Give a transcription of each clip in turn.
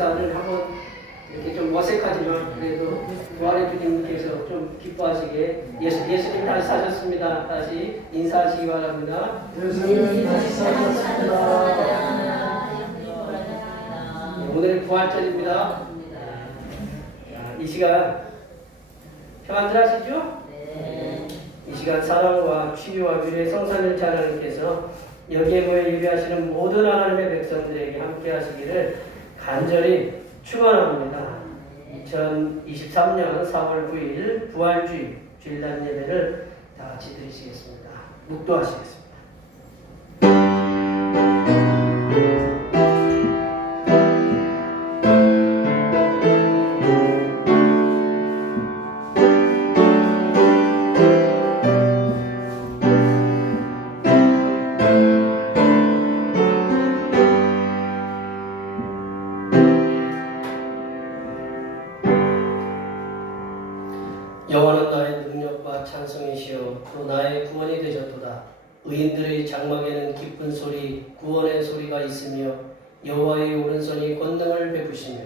인사를 한번 이렇게 좀 어색하지만 그래도 부활의 주님께서 좀 기뻐하시게 예수님 다시 사셨습니다. 다시 인사하시기 바랍니다. 예수님 다시 사셨습니다. 오늘 부활절입니다. 이 시간 평안들 하시죠? 네. 이 시간 사랑과 치유와 위로의 성산일체 하나님께서 여기에 모여 예배하시는 모든 하나님의 백성들에게 함께 하시기를 간절히 축원합니다. 2023년 4월 9일 부활주일 주일날 예배를 다 같이 드리시겠습니다. 묵도하시겠습니다. 여호와는 나의 능력과 찬송이시요 또 나의 구원이 되셨도다. 의인들의 장막에는 기쁜 소리 구원의 소리가 있으며 여호와의 오른손이 권능을 베푸시며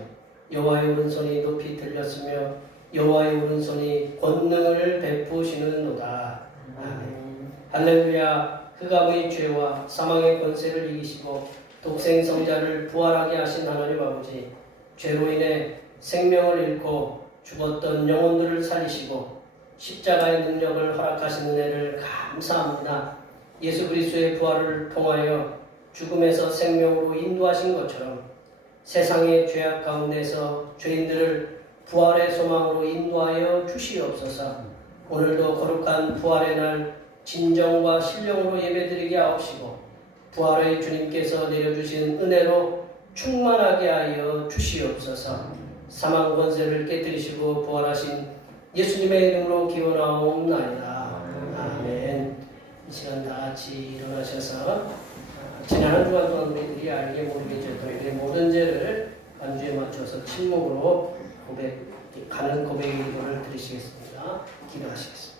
여호와의 오른손이 높이 들렸으며 여호와의 오른손이 권능을 베푸시는도다. 아멘. 할렐루야. 흑암의 죄와 사망의 권세를 이기시고 독생성자를 부활하게 하신 하나님 아버지, 죄로 인해 생명을 잃고 죽었던 영혼들을 살리시고 십자가의 능력을 허락하신 은혜를 감사합니다. 예수 그리스도의 부활을 통하여 죽음에서 생명으로 인도하신 것처럼 세상의 죄악 가운데서 죄인들을 부활의 소망으로 인도하여 주시옵소서. 오늘도 거룩한 부활의 날 진정과 신령으로 예배드리게 하옵시고 부활의 주님께서 내려주신 은혜로 충만하게 하여 주시옵소서. 사망 권세를 깨뜨리시고 부활하신 예수님의 이름으로 기원하옵나이다. 아멘. 이 시간 다 같이 일어나셔서 지난 한 주간 동안 우리들이 알게 모르게 지었던 우리의 모든 죄를 간주에 맞춰서 침묵으로 가는 고백의 기도를 드리시겠습니다. 기도하시겠습니다.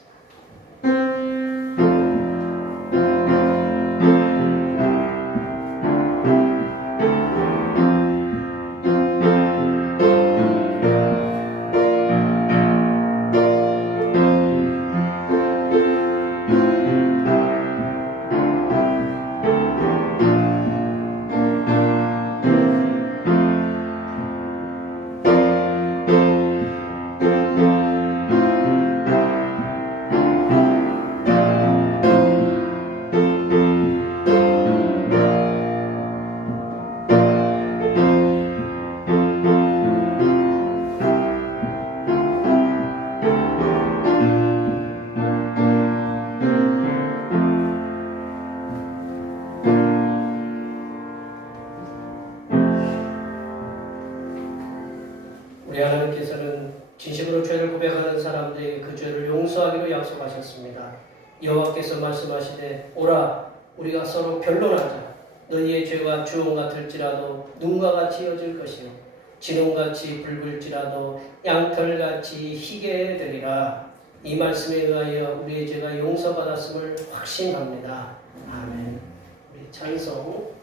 우리 하나님께서는 진심으로 죄를 고백하는 사람들에게 그 죄를 용서하기로 약속하셨습니다. 여호와께서 말씀하시되 오라 우리가 서로 변론하자. 너희의 죄가 주홍 같을지라도 눈과 같이 이어질 것이요 진홍같이 붉을지라도 양털같이 희게 되리라. 이 말씀에 의하여 우리의 죄가 용서받았음을 확신합니다. 아멘. 우리 찬송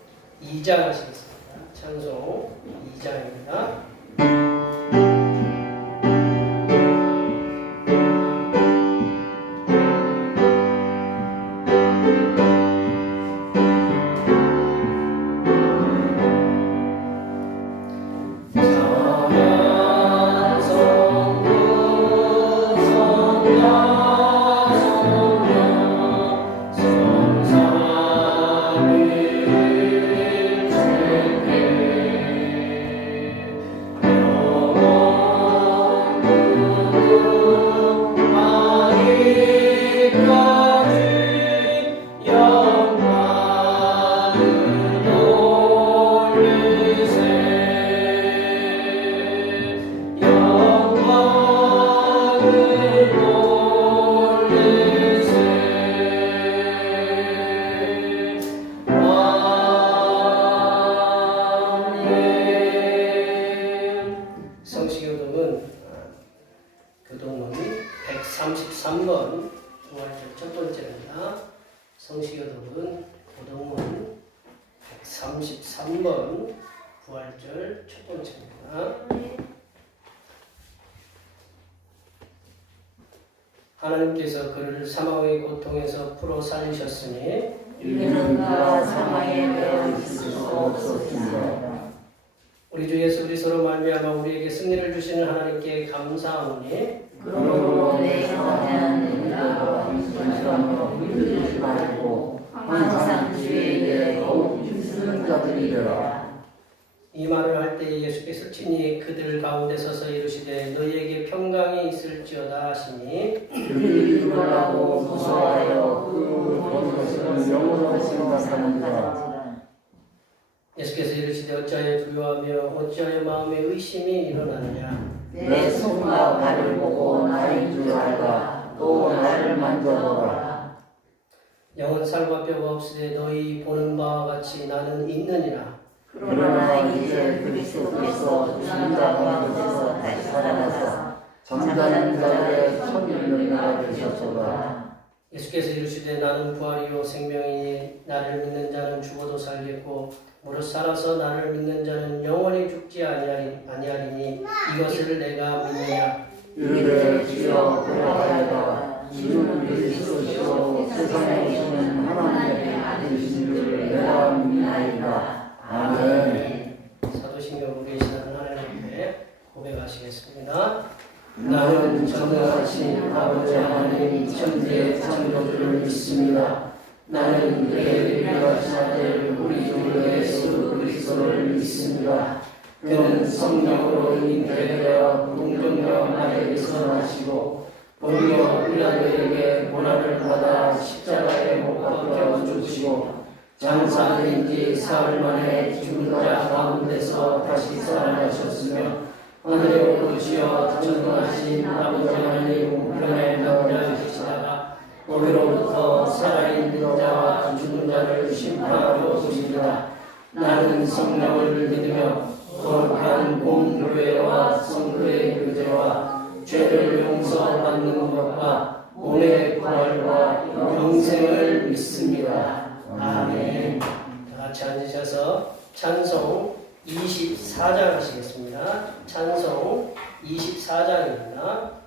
2장 하시겠습니다. 찬송 2장입니다. 교동문 133번 부활절 첫 번째입니다. 성시교독은 교동문 133번 부활절 첫 번째입니다. 하나님께서 그를 사망의 고통에서 풀어 살리셨으니 이는 그가 사망에 매어 있을 수 없었습니다. 우리 주 예수 그리스도로 말미암아 우리에게 승리를 주시는 하나님께 감사하오니 그러므로 내 선한 일과 힘쓰는 물들이지 말고 항상 주에게 더욱 힘쓰는 자들이 되라. 이 말을 할 때 예수께서 친히 그들 가운데 서서 이르시되 너희에게 평강이 있을지어다 하시니 그들이 놀라고 무서워하여 그 모든 것을 영으로 생각하는가. 예수께서 이르시되 어찌하여 두려워하며 어찌하여 마음에 의심이 일어나느냐 내 손과 발을 보고 나인 줄 알라. 또 나를 만져보라. 영은 살과 뼈가 없으되 너희 보는 바와 같이 나는 있느니라. 그러나 이제 그리스도께서 죽은 자 가운데서 다시 살아나사 잠자는 자의 천일명이가 되셨도다. 예수께서 이르시되 나는 부활이요 생명이니 나를 믿는 자는 죽어도 살겠고 무릇 살아서 나를 믿는 자는 영원히 죽지 아니하리니 이것을 내가 믿느냐. 이르되 주여 그러하여다. 주는 그리스도시요 세상에 오시는 하나님의 아들이신 줄 내가 믿나이다. 아멘. 사도신경으로 계시는 하나님 앞에 고백하시겠습니다. 나는 전능하신 아버지 하나님 천지의 창조주를 믿습니다. 나는 그의 유일하신 아들 우리 주 예수 그리스도를 믿습니다. 그는 성령으로 잉태되어 동정녀 마리아에서 나시고 본디오 빌라도에게 고난을 받아 십자가에 못 박혀 죽으시고 장사된 지 사흘 만에 죽은 자 가운데서 다시 살아나셨으며 하늘에 오르시어 전능하신 아버지 하나님 우편에 나오려 계시다가 거기로부터 살아있는 자와 죽은 자를 심판하러 오시리라. 나는 성령을 믿으며 거룩한 공교회와 성도의 교제와 죄를 용서받는 것과 몸의 부활과 영생을 믿습니다. 아멘. 다 같이 앉으셔서 찬송 24장 하시겠습니다. 찬송 24장입니다.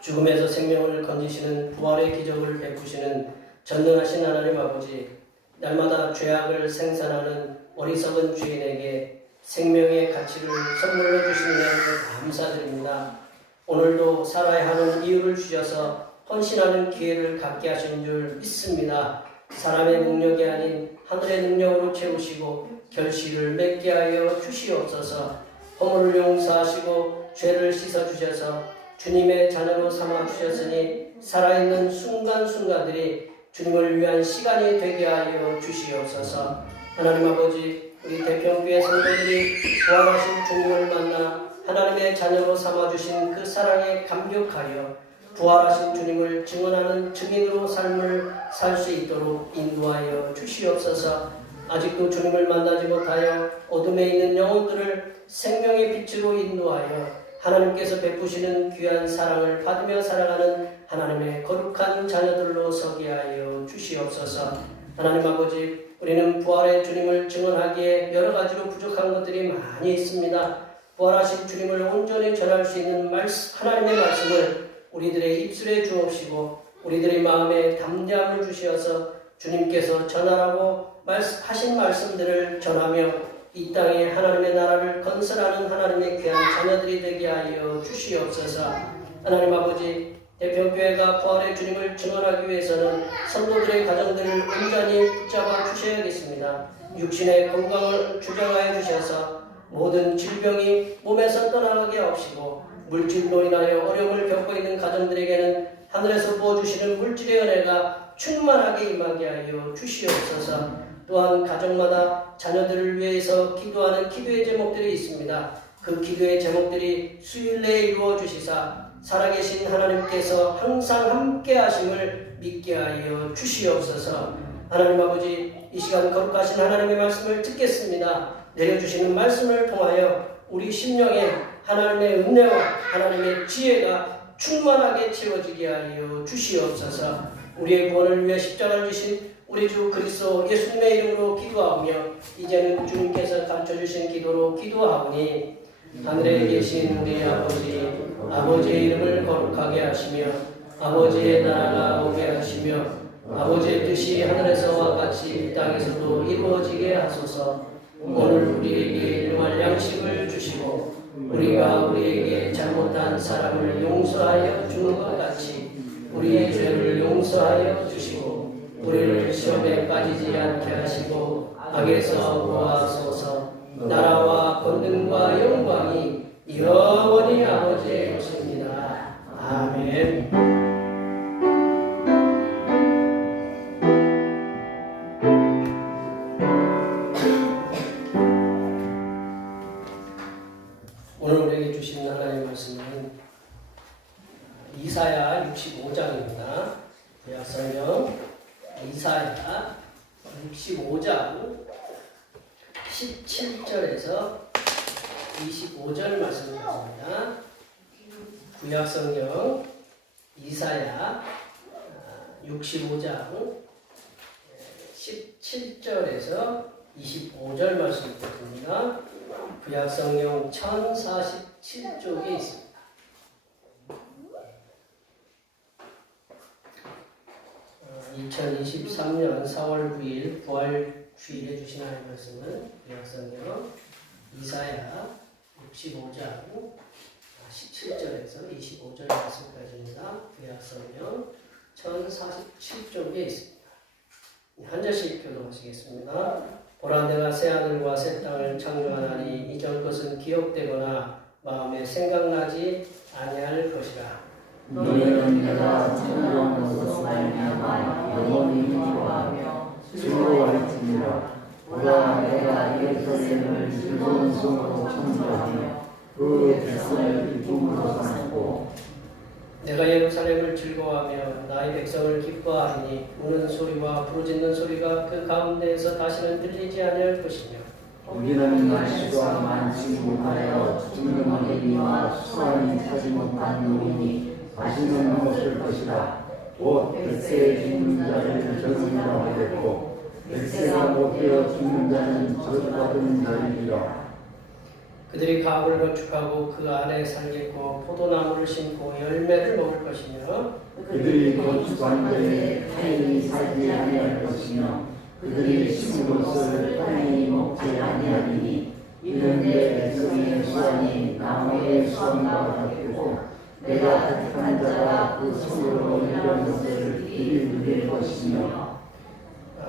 죽음에서 생명을 건지시는 부활의 기적을 베푸시는 전능하신 하나님 아버지, 날마다 죄악을 생산하는 어리석은 주인에게 생명의 가치를 선물로 주시는 하나님께 감사드립니다. 오늘도 살아야 하는 이유를 주셔서 헌신하는 기회를 갖게 하신 줄 믿습니다. 사람의 능력이 아닌 하늘의 능력으로 채우시고 결실을 맺게 하여 주시옵소서. 허물을 용서하시고 죄를 씻어주셔서 주님의 자녀로 삼아주셨으니 살아있는 순간순간들이 주님을 위한 시간이 되게 하여 주시옵소서. 하나님 아버지, 우리 대평교회 성도들이 부활하신 주님을 만나 하나님의 자녀로 삼아주신 그 사랑에 감격하여 부활하신 주님을 증언하는 증인으로 삶을 살 수 있도록 인도하여 주시옵소서. 아직도 주님을 만나지 못하여 어둠에 있는 영혼들을 생명의 빛으로 인도하여 하나님께서 베푸시는 귀한 사랑을 받으며 살아가는 하나님의 거룩한 자녀들로 서게 하여 주시옵소서. 하나님 아버지, 우리는 부활의 주님을 증언하기에 여러 가지로 부족한 것들이 많이 있습니다. 부활하신 주님을 온전히 전할 수 있는 하나님의 말씀을 우리들의 입술에 주옵시고 우리들의 마음에 담대함을 주시어서 주님께서 전하라고 하신 말씀들을 전하며 이 땅에 하나님의 나라를 건설하는 하나님의 귀한 자녀들이 되게 하여 주시옵소서. 하나님 아버지, 대평교회가 부활의 주님을 증언하기 위해서는 성도들의 가정들을 온전히 붙잡아 주셔야겠습니다. 육신의 건강을 주장하여 주셔서 모든 질병이 몸에서 떠나가게 하시고 물질로 인하여 어려움을 겪고 있는 가정들에게는 하늘에서 부어주시는 물질의 은혜가 충만하게 임하게 하여 주시옵소서. 또한 가정마다 자녀들을 위해서 기도하는 기도의 제목들이 있습니다. 그 기도의 제목들이 수일 내에 이루어 주시사 살아계신 하나님께서 항상 함께 하심을 믿게 하여 주시옵소서. 하나님 아버지, 이 시간 거룩하신 하나님의 말씀을 듣겠습니다. 내려주시는 말씀을 통하여 우리 심령에 하나님의 은혜와 하나님의 지혜가 충만하게 채워지게 하여 주시옵소서. 우리의 구원을 위해 십자가를 지신 우리 주 그리스도 예수님의 이름으로 기도하며 이제는 주님께서 가르쳐주신 기도로 기도하오니 하늘에 계신 우리 아버지, 아버지의 이름을 거룩하게 하시며 아버지의 나라가 오게 하시며 아버지의 뜻이 하늘에서와 같이 이 땅에서도 이루어지게 하소서. 오늘 우리에게 일용할 양식을 주시고 우리가 우리에게 잘못한 사람을 용서하여 주는 것 같이 우리의 죄를 용서하여 주시고 우리를 시험에 빠지지 않게 하시고 악에서 구하소서. 나라와 권능과 영광이 영원히 아버지의 것입니다. 아멘. 오늘 우리에게 주신 하나님의 말씀은 이사야 65장입니다. 구약성경 이사야 65장 17절에서 25절 말씀입니다. 구약성경 이사야 65장 17절에서 25절 말씀입니다. 구약성경 1047쪽에 있습니다. 2023년 4월 9일 부활 주일에 주신 하나님의 말씀은 구약성경 이사야 65장 17절에서 25절 말씀까지입니다. 구약성경 1047쪽에 있습니다. 한 절씩 교독하시겠습니다. 보라, 내가 새 하늘과 새 땅을 창조하나니 이전 것은 기억되거나 마음에 생각나지 아니할 것이라. 너희는 내가 창조한 것으로 말미암아 영원히 기뻐하며 즐거워할지니라. 보라, 내가 예루살렘을 즐거운 성으로 창조하며 그 백성을 기쁨으로 삼고 내가 예루살렘을 즐거워하며 나의 백성을 기뻐하리니 우는 소리와 부르짖는 소리가 그 가운데에서 다시는 들리지 아니할 것이며 우리는 날씨와 많지 못하여 죽는 어린이와 수완이 차지 못한 노인이 맛있는 것을 것이라. 곧 백세에 죽는 자를 저주라고 하겠고 백세가 못되어 죽는 자는 저주받은 자이리라. 그들이 가옥을 건축하고 그 안에 살겠고 포도나무를 심고 열매를 먹을 것이며 그들이 건축한 데에 타인이 살지 아니할 것이며 그들이 심은 것을 타인이 먹지 아니하리니 이는 내 백성의 수완이 나무의 수완과 같고 내가 택한 자가 그 손으로 일한 것을 그들이 누릴 것이며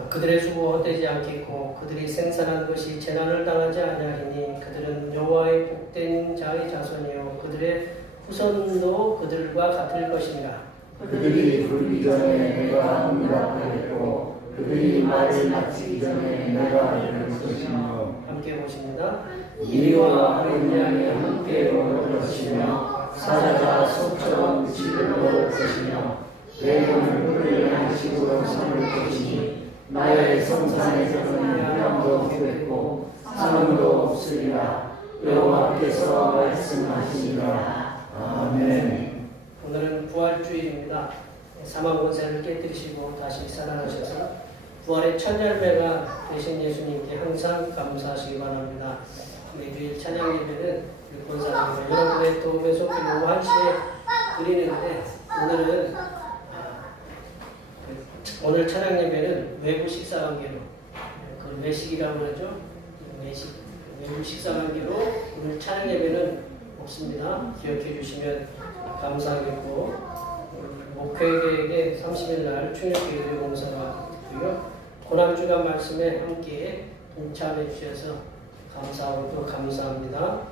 그들의 수고 헛되지 않겠고 그들이 생산한 것이 재난을 당하지 아니하리니 그들은 여호와의 복된 자의 자손이요 그들의 후손도 그들과 같을 것이니라. 그들이 불기 전에 내가 응답하였고 그들이 말을 마치기 전에 내가 이룰 것이며 함께 보십니다. 이리와 하느냐에 함께 얻을 것이며 사자가 속처럼 집을 얻을 것이며 대문을 푸른 양식으로 삼을 것이니 나의 성산에서는 혈양도 없겠고 사망도 없으리라. 여호와께서 말씀하시니라. 아멘. 오늘은 부활주일입니다. 사망 권세를 깨뜨리시고 다시 살아나셔서 부활의 첫 열매가 되신 예수님께 항상 감사하시기 바랍니다. 매주일 찬양 예배는 본사님과 여러분의 도움에 속해 오후 1시에 드리는데 오늘 찬양 예배는 외부 식사관계로 그 외식이라고 그러죠. 외부 식사관계로 오늘 찬양 예배는 없습니다. 기억해 주시면 감사하겠고 목회계획의 30일 날 충격기도의 봉사가 있고요. 고난주간 말씀에 함께 동참해 주셔서 감사하고 또 감사합니다.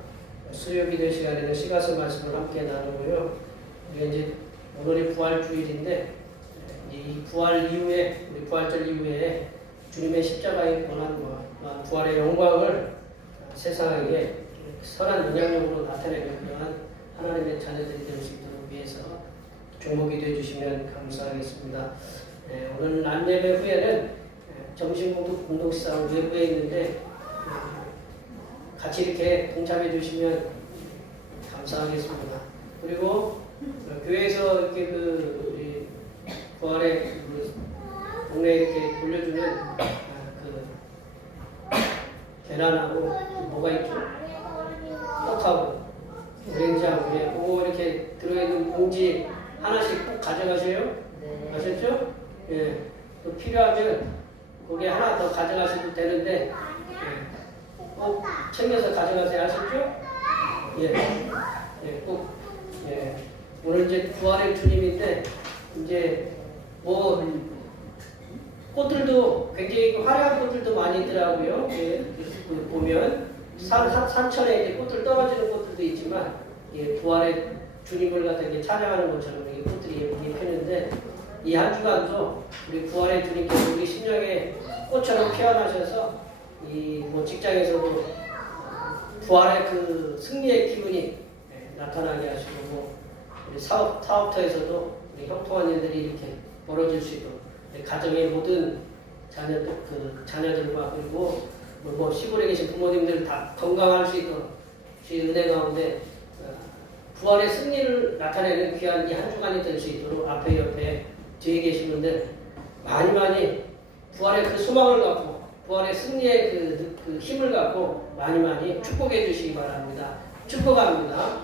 수요기도 시간에는 시가서 말씀을 함께 나누고요. 우리 이제 오늘이 부활주일인데 이 부활 이후에 우리 부활절 이후에 주님의 십자가의 고난과 부활의 영광을 세상에게 선한 영향력으로 나타내는 그러한 하나님의 자녀들이 될 수 있도록 위해서 중보기도해 주시면 감사하겠습니다. 오늘 안예배 후에는 점심공동식사 외부에 있는데 같이 이렇게 동참해 주시면 감사하겠습니다. 그리고 교회에서 이렇게 우리 부활의 동네에 이렇게 돌려주는 계란하고 뭐가 있죠? 떡하고 오렌지하고 그거 이렇게 들어있는 봉지 하나씩 꼭 가져가세요. 네. 아셨죠? 예. 또 필요하면 거기에 하나 더 가져가셔도 되는데 꼭 챙겨서 가져가세요. 아셨죠? 예. 꼭 오늘 이제 부활의 주님인데 이제 꽃들도 굉장히 화려한 꽃들도 많이 있더라고요. 보면 산천에 이제 꽃들 떨어지는 꽃들도 있지만 부활의 주님을 갖다 이렇게 찬양하는 것처럼 이렇게 꽃들이 예쁘게 피는데 이 한 주간도 우리 부활의 주님께서 우리 심령에 꽃처럼 피어나셔서 이 직장에서도 부활의 그 승리의 기분이 나타나게 하시고 우리 사업터에서도 우리 형통한 일들이 이렇게 벌어질 수 있도록 가정의 모든 자녀들과 그리고 시골에 계신 부모님들 다 건강할 수 있도록 주의 은혜 가운데 부활의 승리를 나타내는 귀한 이 한 주간이 될 수 있도록 앞에 옆에 뒤에 계신 분들 많이 부활의 그 소망을 갖고 부활의 승리의 그 힘을 갖고 많이 축복해 주시기 바랍니다. 축복합니다.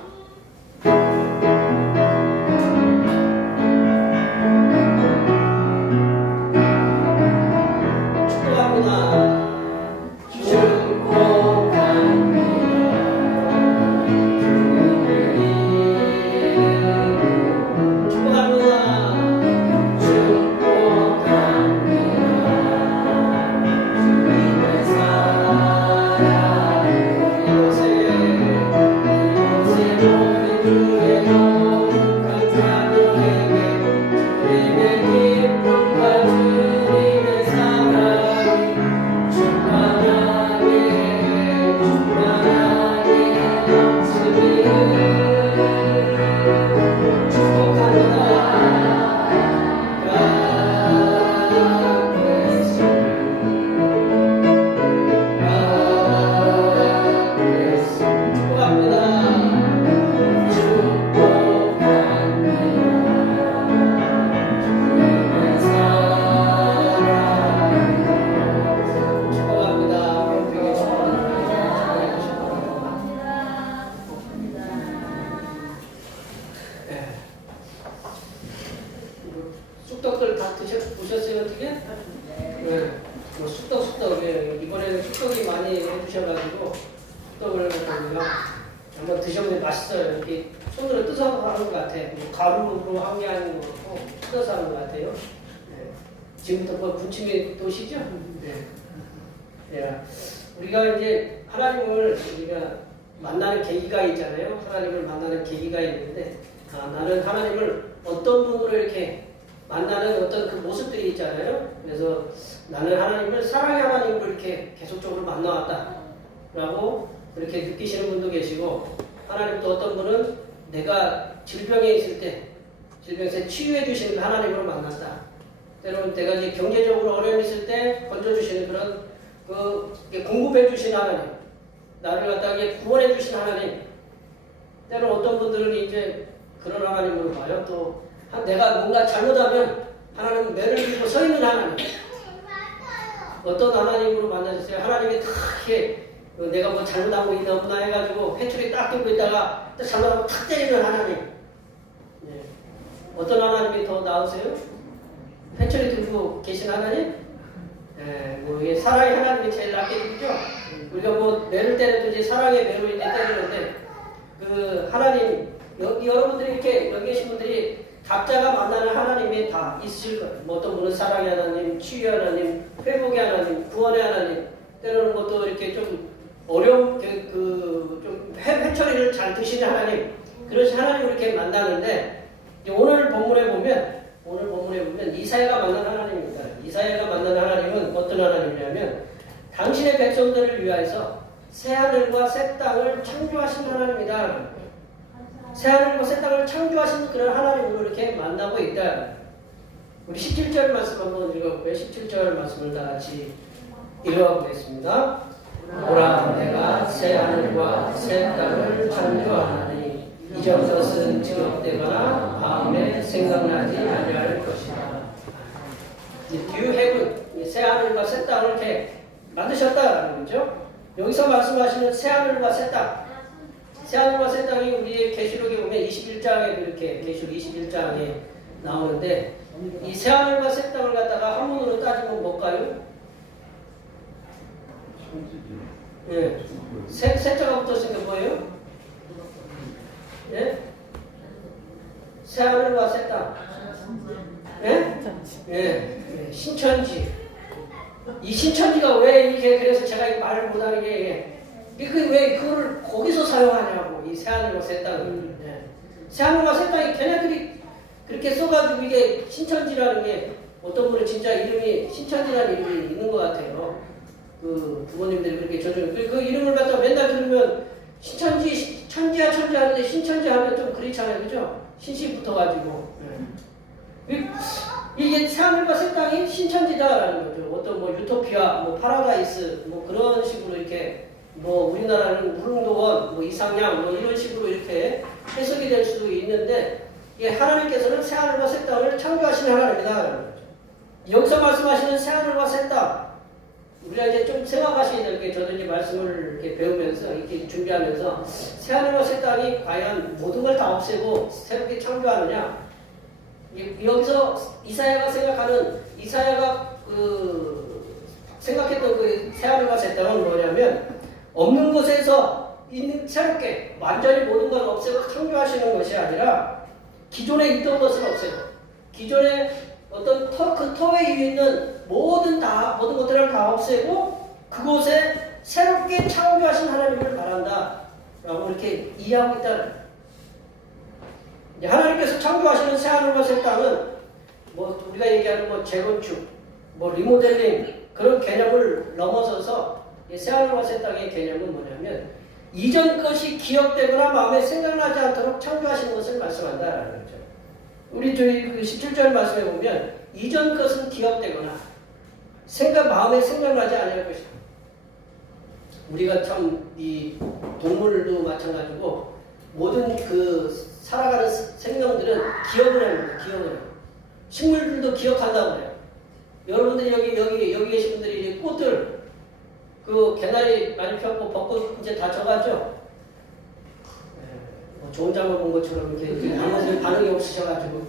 쑥떡들 다 보셨어요 어떻게? 네. 뭐 쑥떡 이번에는 쑥떡이 많이 해주셔가지고 쑥떡을 먹고요. 한번 드셔보면 맛있어요. 이렇게 손으로 뜯어서 하는 것 같아요. 뭐 가루로 한 게 아닌 것 같고 뜯어서 하는 것 같아요. 네. 지금부터 뭐 군침이 도시죠? 네. 네. 우리가 이제 하나님을 우리가 만나는 계기가 있잖아요. 하나님을 만나는 계기가 있는데 나는 하나님을 어떤 분으로 이렇게 만나는 어떤 그 모습들이 있잖아요. 그래서 나는 하나님을 사랑의 하나님으로 이렇게 계속적으로 만나왔다라고 그렇게 느끼시는 분도 계시고, 하나님도 어떤 분은 내가 질병에 있을 때 질병에서 치유해 주시는 하나님으로 만났다. 때로는 내가 이제 경제적으로 어려움이 있을 때 건져주시는 그런 공급해 주시는 하나님, 나를 갖다가 구원해 주시는 하나님. 때로는 어떤 분들은 이제 그런 하나님으로 봐요. 또 내가 뭔가 잘못하면 하나님은 매를 들고 서 있는 하나님. 어떤 하나님으로 만나셨어요? 하나님이 탁 이렇게 내가 뭐 잘못하고 있나 없나 해가지고 회초리 딱 들고 있다가 또 잘못하고 탁 때리는 하나님. 네. 어떤 하나님이 더 나으세요? 회초리 들고 계신 하나님? 네. 뭐 이게 사랑의 하나님이 제일 낫겠죠? 우리가 뭐 매를 때려도 이제 사랑의 매로 이제 때리는데, 그 하나님, 여러분들이 이렇게 여기 계신 분들이 각자가 만나는 하나님이 다 있을 거예요. 뭐 어떤 분은 사랑의 하나님, 치유의 하나님, 회복의 하나님, 구원의 하나님, 때로는 것도 이렇게 좀 어려운 좀 회초리를 잘 드시는 하나님, 그런 하나님을 이렇게 만나는데, 오늘 본문에 보면 이사야가 만난 하나님입니다. 이사야가 만난 하나님은 어떤 하나님이냐면 당신의 백성들을 위하여서 새 하늘과 새 땅을 창조하신 하나님이다. 새 하늘과 새 땅을 창조하신 그런 하나님으로 이렇게 만나고 있다. 우리 17절 말씀 한번 읽어볼게요. 17절 말씀을 다 같이 읽어보겠습니다. 보라, 내가 새 하늘과 새 땅을 창조하나니 이전 것은 지속되거나 다음에 생각나지 아니할 것이다. 뉴 헤븐, 새 하늘과 새 땅을 이렇게 만드셨다라는 거죠. 여기서 말씀하시는 새 하늘과 새 땅, 새 하늘과 새 땅이 우리의 계시록에 보면 21장에 그렇게 계시록 21장에 나오는데, 이 새 하늘과 새 땅을 갖다가 한문으로 따지면 뭘까요? 예, 새자가 붙었으니까 뭐예요? 예? 새 하늘과 새 땅. 예? 예, 신천지. 이 신천지가 왜 이렇게, 그래서 제가 이 말을 못하는 게, 왜 그걸 거기서 사용하냐고, 이 새 하늘과 새 땅을. 예. 새 하늘과 새 땅이 걔네들이 그렇게 써가지고 이게 신천지라는 게, 어떤 분은 진짜 이름이 신천지라는 이름이 있는 것 같아요. 그 부모님들이 그렇게 저주는 그 이름을 갖다 맨날 들으면 신천지, 천지야 천지 하는데 신천지 하면 좀 그렇잖아요, 그죠? 신시 붙어가지고. 네. 이게 새 하늘과 새 땅이 신천지다라는 거죠. 어떤 뭐 유토피아, 뭐 파라다이스, 뭐 그런 식으로 이렇게, 뭐 우리나라는 무릉도원, 뭐 이상향, 뭐 이런 식으로 이렇게 해석이 될 수도 있는데, 이게 하나님께서는 새 하늘과 새 땅을 창조하시는 하나님이다라는 거죠. 여기서 말씀하시는 새 하늘과 새 땅, 우리가 이제 좀 생각하셔야 될 게, 저도 이제 말씀을 이렇게 배우면서, 이렇게 준비하면서, 새 하늘과 새 땅이 과연 모든 걸 다 없애고 새롭게 창조하느냐? 여기서 이사야가 생각했던 그 새 하늘과 새 땅은 뭐냐면, 없는 곳에서 새롭게, 완전히 모든 걸 없애고 창조하시는 것이 아니라, 기존에 있던 것을 없애고, 기존에 어떤 그 터 위에 있는 모든 것들을 다 없애고 그곳에 새롭게 창조하신 하나님을 바란다 라고 이렇게 이해하고 있다는 거예요. 하나님께서 창조하시는 새 하늘과 새 땅은 뭐 우리가 얘기하는 뭐 재건축, 뭐 리모델링 그런 개념을 넘어서서 새 하늘과 새 땅의 개념은 뭐냐면, 이전 것이 기억되거나 마음에 생각나지 않도록 창조하신 것을 말씀한다라는 거죠. 우리 저희 그 17절 말씀에 보면, 이전 것은 기억되거나 마음에 생각나지 않을 것이다. 우리가 참 이 동물도 마찬가지고 모든 그 살아가는 생명들은 기억을 합니다. 기억을 해요. 식물들도 기억한다고 해요. 여러분들이 여기 계신 분들이 꽃들, 그 개나리 많이 폈고 벚꽃 이제 다 져가죠. 뭐 좋은 장면 본 것처럼 이렇게 아무 반응이 없으셔가지고,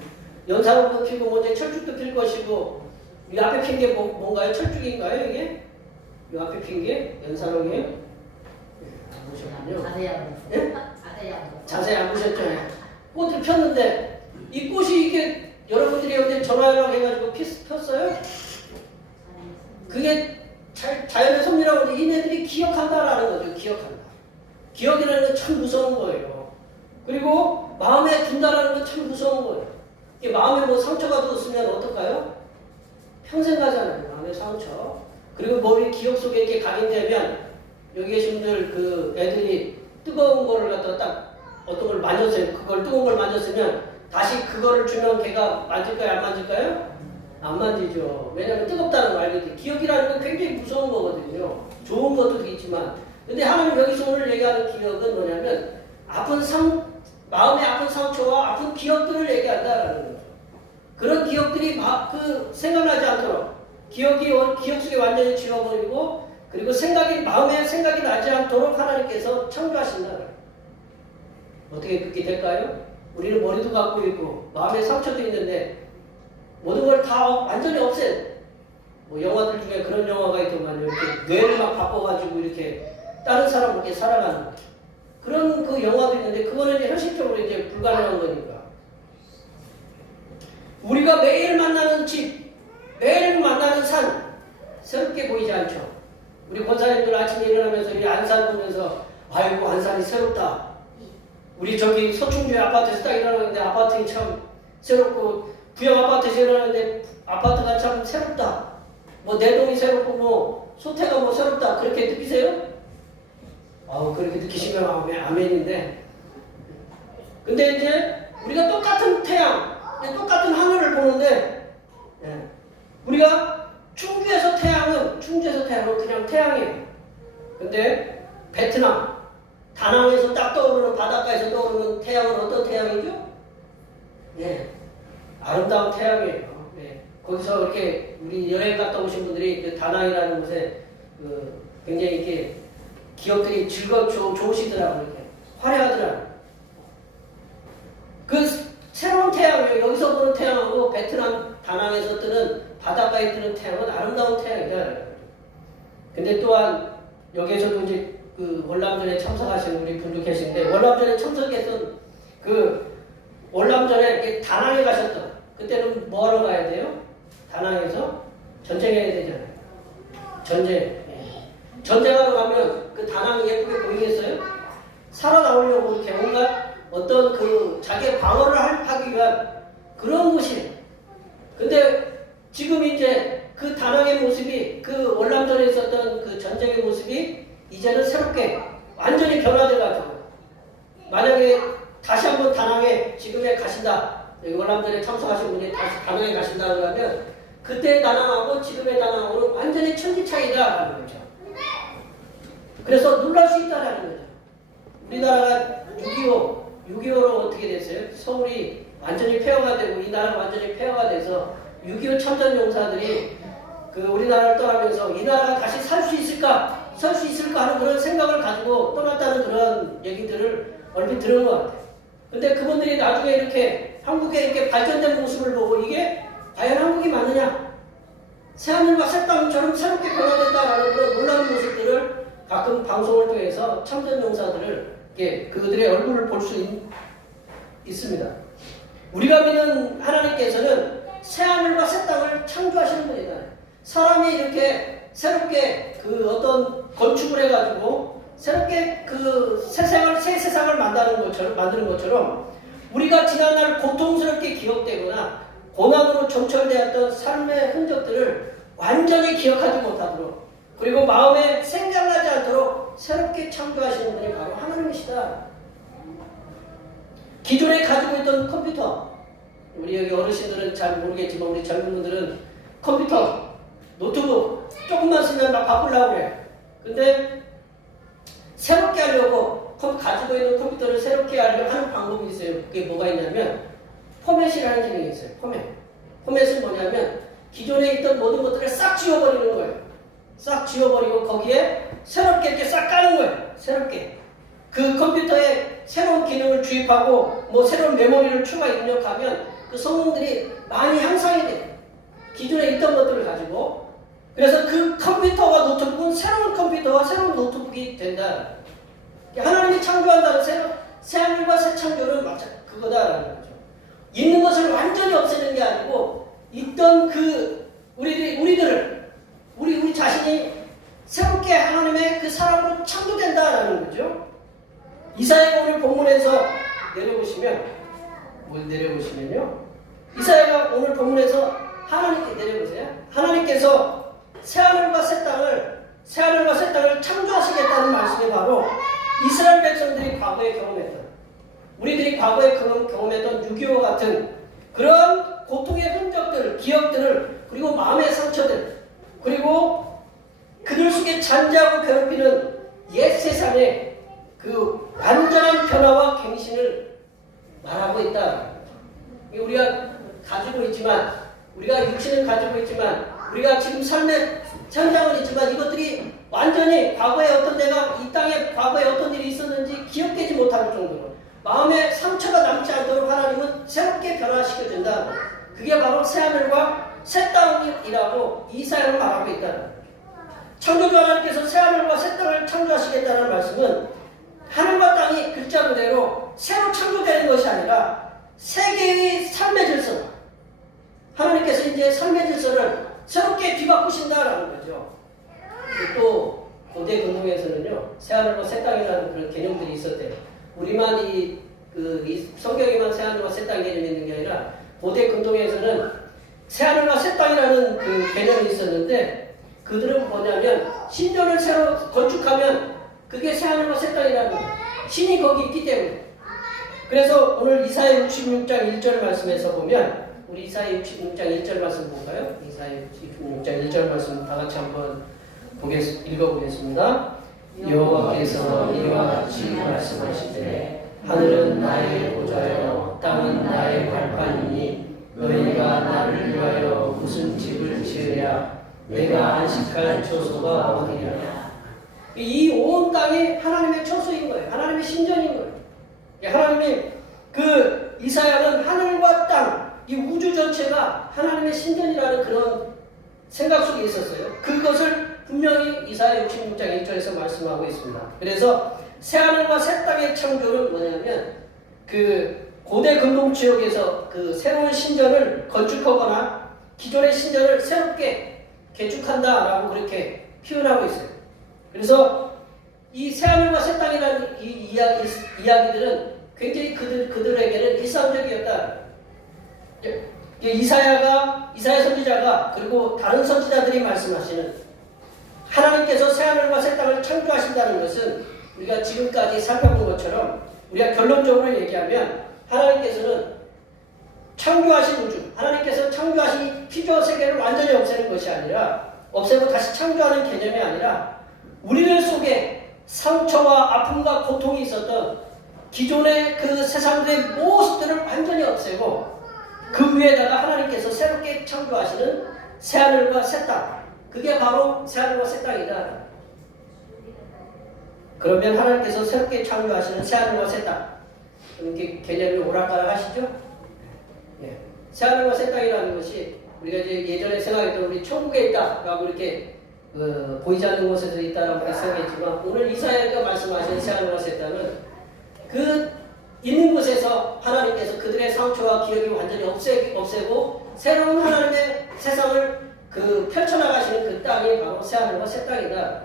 연사로도 피고 뭐 이제 철쭉도 필 것이고, 이 앞에 핀 게 뭔가요? 철쭉인가요, 이게? 이 앞에 핀 게 연산홍이에요? 안 보셨군요. 자세히 안 보셨죠? 꽃을 폈는데 이 꽃이 이게 여러분들이 여기 전화 연락해가지고 폈어요? 그게 자연의 섭리라고 하는데 얘네들이 기억한다라는 거죠. 기억한다. 기억이라는 건 참 무서운 거예요. 그리고 마음에 둔다라는 건 참 무서운 거예요. 이게 마음에 뭐 상처가 뒀으면 어떨까요? 평생 가잖아요. 마음의 상처. 그리고 머리 기억 속에 이렇게 각인되면 여기 계신 분들 그 애들이 뜨거운 거를 갖다 딱 어떤 걸 만졌어요. 그걸 뜨거운 걸 만졌으면 다시 그거를 주면 걔가 만질까요? 안 만질까요? 안 만지죠. 왜냐하면 뜨겁다는 걸 알기 때문에. 기억이라는 건 굉장히 무서운 거거든요. 좋은 것도 있지만. 근데 하나님 여기서 오늘 얘기하는 기억은 뭐냐면 마음의 아픈 상처와 아픈 기억들을 얘기한다라는 거죠. 그런 기억들이 생각나지 않도록 기억 속에 완전히 지워버리고 그리고 마음에 생각이 나지 않도록 하나님께서 창조하신다. 어떻게 그렇게 될까요? 우리는 머리도 갖고 있고 마음에 상처도 있는데 모든 걸 다 완전히 없앤 뭐 영화들 중에 그런 영화가 있더만요. 이렇게 뇌를 막 바꿔가지고 이렇게 다른 사람 이렇게 살아가는 그런 그 영화도 있는데 그거는 이제 현실적으로 이제 불가능한 거니까. 우리가 매일 만나는 집, 매일 만나는 산 새롭게 보이지 않죠. 우리 권사님들 아침에 일어나면서 이 안산 보면서 아이고 안산이 새롭다. 우리 저기 서충주의 아파트에서 딱 일어나는데 아파트가 참 새롭고 부영 아파트에서 일어나는데 아파트가 참 새롭다. 뭐 내동이 새롭고 뭐 소태가 뭐 새롭다. 그렇게 느끼세요? 그렇게 느끼시면 아멘인데. 근데 이제 우리가 똑같은 태양, 똑같은 하늘을 보는데 우리가 충주에서 태양은 그냥 태양이에요. 근데 베트남, 다낭에서 딱 떠오르는 바닷가에서 떠오르는 태양은 어떤 태양이죠? 아름다운 태양이에요. 거기서 이렇게 우리 여행 갔다 오신 분들이 그 다낭이라는 곳에 굉장히 이렇게 기억들이 좋으시더라고요. 이렇게 화려하더라고요. 그 새로운 태양이에요. 여기서 보는 태양하고 베트남 다낭에서 뜨는 바닷가에 뜨는 태양은 아름다운 태양이다. 근데 또한 여기에서도 이제 그 월남전에 참석하신 우리 분도 계신데 월남전에 참석했던 그 월남전에 다낭에 가셨던 그때는 뭐하러 가야 돼요? 다낭에서 전쟁해야 되잖아요. 전쟁하러 가면 그 다낭이 예쁘게 보이겠어요? 살아나오려고 이렇게 온갖 어떤 그 자기의 방어를 하기 위한 그런 곳이에요. 근데 지금 이제 그 다낭의 모습이 그 월남전에 있었던 그 전쟁의 모습이 이제는 새롭게 완전히 변화돼가지고 만약에 다시 한번 다낭에 지금에 가신다. 여기 월남전에 참석하신 분이 다시 다낭에 가신다 그러면 그때 다낭하고 지금의 다낭하고는 완전히 천지 차이다라는 거죠. 그래서 놀랄 수 있다라는 거죠. 우리나라가 6.25로 어떻게 됐어요? 서울이 완전히 폐허가 되고 이 나라가 완전히 폐허가 돼서 6.25 참전용사들이 그 우리나라를 떠나면서 이 나라가 다시 살 수 있을까 하는 그런 생각을 가지고 떠났다는 그런 얘기들을 얼핏 들은 것 같아요. 근데 그분들이 나중에 이렇게 한국에 이렇게 발전된 모습을 보고 이게 과연 한국이 맞느냐? 새하늘과 새 땅처럼 새롭게 변화됐다라는 그런 놀라운 모습들을 가끔 방송을 통해서 참전용사들을 그들의 얼굴을 볼 수 있습니다. 우리가 믿는 하나님께서는 새하늘과 새 땅을 창조하시는 분이다. 사람이 이렇게 새롭게 그 어떤 건축을 해가지고 새롭게 그 새 세상을 만드는 것처럼 우리가 지난날 고통스럽게 기억되거나 고난으로 점철되었던 삶의 흔적들을 완전히 기억하지 못하도록 그리고 마음에 생각나지 않도록 새롭게 창조하시는 분이 바로 하나님이시다. 기존에 가지고 있던 컴퓨터, 우리 여기 어르신들은 잘 모르겠지만 우리 젊은 분들은 컴퓨터, 노트북 조금만 쓰면 막 바꾸려고 그래. 근데 새롭게 하려고 가지고 있는 컴퓨터를 새롭게 하려고 하는 방법이 있어요. 그게 뭐가 있냐면 포맷이라는 기능이 있어요. 포맷은 뭐냐면 기존에 있던 모든 것들을 싹 지워버리는 거예요. 싹 지워버리고 거기에 새롭게 이렇게 싹 까는 거예요. 새롭게. 그 컴퓨터에 새로운 기능을 주입하고 뭐 새로운 메모리를 추가 입력하면 그 성능들이 많이 향상이 돼요. 기존에 있던 것들을 가지고 그래서 그 컴퓨터와 노트북은 새로운 컴퓨터와 새로운 노트북이 된다. 하나님이 창조한다는 새 하늘과 새 창조는 마찬 그거다라는 거죠. 있는 것을 완전히 없애는 게 아니고 있던 그 우리 자신이 새롭게 하나님의 그 사람으로 창조된다라는 거죠. 이사야가 오늘 본문에서 내려보시면요. 이사야가 오늘 본문에서 하나님께 내려보세요. 하나님께서 새하늘과 새 땅을 창조하시겠다는 말씀이 바로 이스라엘 백성들이 과거에 경험했던 우리들이 과거에 경험했던 6.25 같은 그런 고통의 흔적들, 기억들을 그리고 마음의 상처들 그리고 그들 속에 잔재하고 괴롭히는 옛 세상의 그 완전한 변화와 갱신을 말하고 있다. 우리가 가지고 있지만 우리가 육신을 가지고 있지만 우리가 지금 삶의 현장은 있지만 이것들이 완전히 과거에 어떤 내가 이 땅에 과거에 어떤 일이 있었는지 기억되지 못할 정도로 마음에 상처가 남지 않도록 하나님은 새롭게 변화시켜준다. 그게 바로 새하늘과 새 땅이라고 이사야는 말하고 있다. 창조주 하나님께서 새하늘과 새 땅을 창조하시겠다는 말씀은 하늘과 땅이 글자 그대로 새로 창조되는 것이 아니라 세계의 삶의 질서 하나님께서 이제 삶의 질서를 새롭게 뒤바꾸신다라는 거죠. 또 고대 근동에서는요 새하늘과 새 땅이라는 그런 개념들이 있었대요. 우리만 이 성경에만 새하늘과 새 땅 개념이 있는 게 아니라 고대 근동에서는 새하늘과 새 땅이라는 그 개념이 있었는데 그들은 뭐냐면 신전을 새로 건축하면 그게 새하늘과 새 땅이라는 거예요. 신이 거기 있기 때문에. 그래서 오늘 이사야 66장 1절 말씀에서 보면 우리 이사야 66장 1절 말씀 볼까요? 이사야 66장 1절 말씀 다 같이 한번 읽어보겠습니다. 여호와께서 이와 같이 말씀하시되 하늘은 나의 보좌요 땅은 나의 발판이니 너희가 나를 위하여 무슨 집을 지으랴 내가 안식할 처소가 어디냐. 이 온 땅이 하나님의 처소인 거예요. 하나님의 신전인 거예요. 하나님이 그 이사야는 하늘과 땅 이 우주 전체가 하나님의 신전이라는 그런 생각 속에 있었어요. 그것을 분명히 이사야 66장 1절에서 말씀하고 있습니다. 그래서 새하늘과 새 땅의 창조는 뭐냐면 그 고대 근동 지역에서 그 새로운 신전을 건축하거나 기존의 신전을 새롭게 개축한다라고 그렇게 표현하고 있어요. 그래서 이 새하늘과 새 땅이라는 이 이야기들은 굉장히 그들에게는 일상적이었다. 이사야 선지자가 그리고 다른 선지자들이 말씀하시는 하나님께서 새하늘과 새 땅을 창조하신다는 것은 우리가 지금까지 살펴본 것처럼 우리가 결론적으로 얘기하면 하나님께서는 창조하신 우주, 하나님께서 창조하신 피조 세계를 완전히 없애는 것이 아니라 없애고 다시 창조하는 개념이 아니라 우리들 속에 상처와 아픔과 고통이 있었던 기존의 그 세상들의 모습들을 완전히 없애고 그 위에다가 하나님께서 새롭게 창조하시는 새하늘과 새 땅 그게 바로 새하늘과 새 땅이다. 그러면 하나님께서 새롭게 창조하시는 새하늘과 새 땅 이렇게 개념이 오락가락 하시죠? 예. 새하늘과 새 땅이라는 것이 우리가 이제 예전에 생각했던 우리 천국에 있다라고 이렇게 보이지 않는 곳에서 있다라고 생각했지만 오늘 이사야가 말씀하신 새하늘과 새 땅은 그 있는 곳에서 하나님께서 그들의 상처와 기억이 완전히 없애고 새로운 하나님의 세상을 펼쳐나가시는 그 땅이 바로 새하늘과 새 땅이다.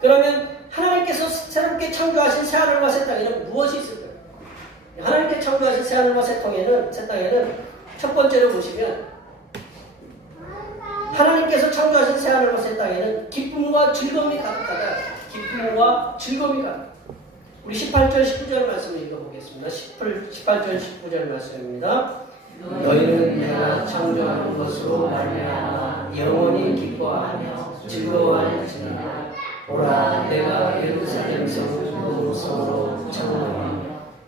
그러면 하나님께서 새롭게 창조하신 새하늘과 새 땅에는 무엇이 있을까요? 하나님께 창조하신 새하늘과 새 땅에는 첫 번째로 보시면 하나님께서 창조하신 새하늘과 새 땅에는 기쁨과 즐거움이 가득하다. 기쁨과 즐거움이 가득하다. 우리 18절 19절 말씀 읽어보겠습니다. 18절 19절 말씀입니다. 너희는 내가 창조하는 것으로 말미암아 영원히 기뻐하며 즐거워할지니라. 보라 내가 예루살렘 성을 노성으로 창조하며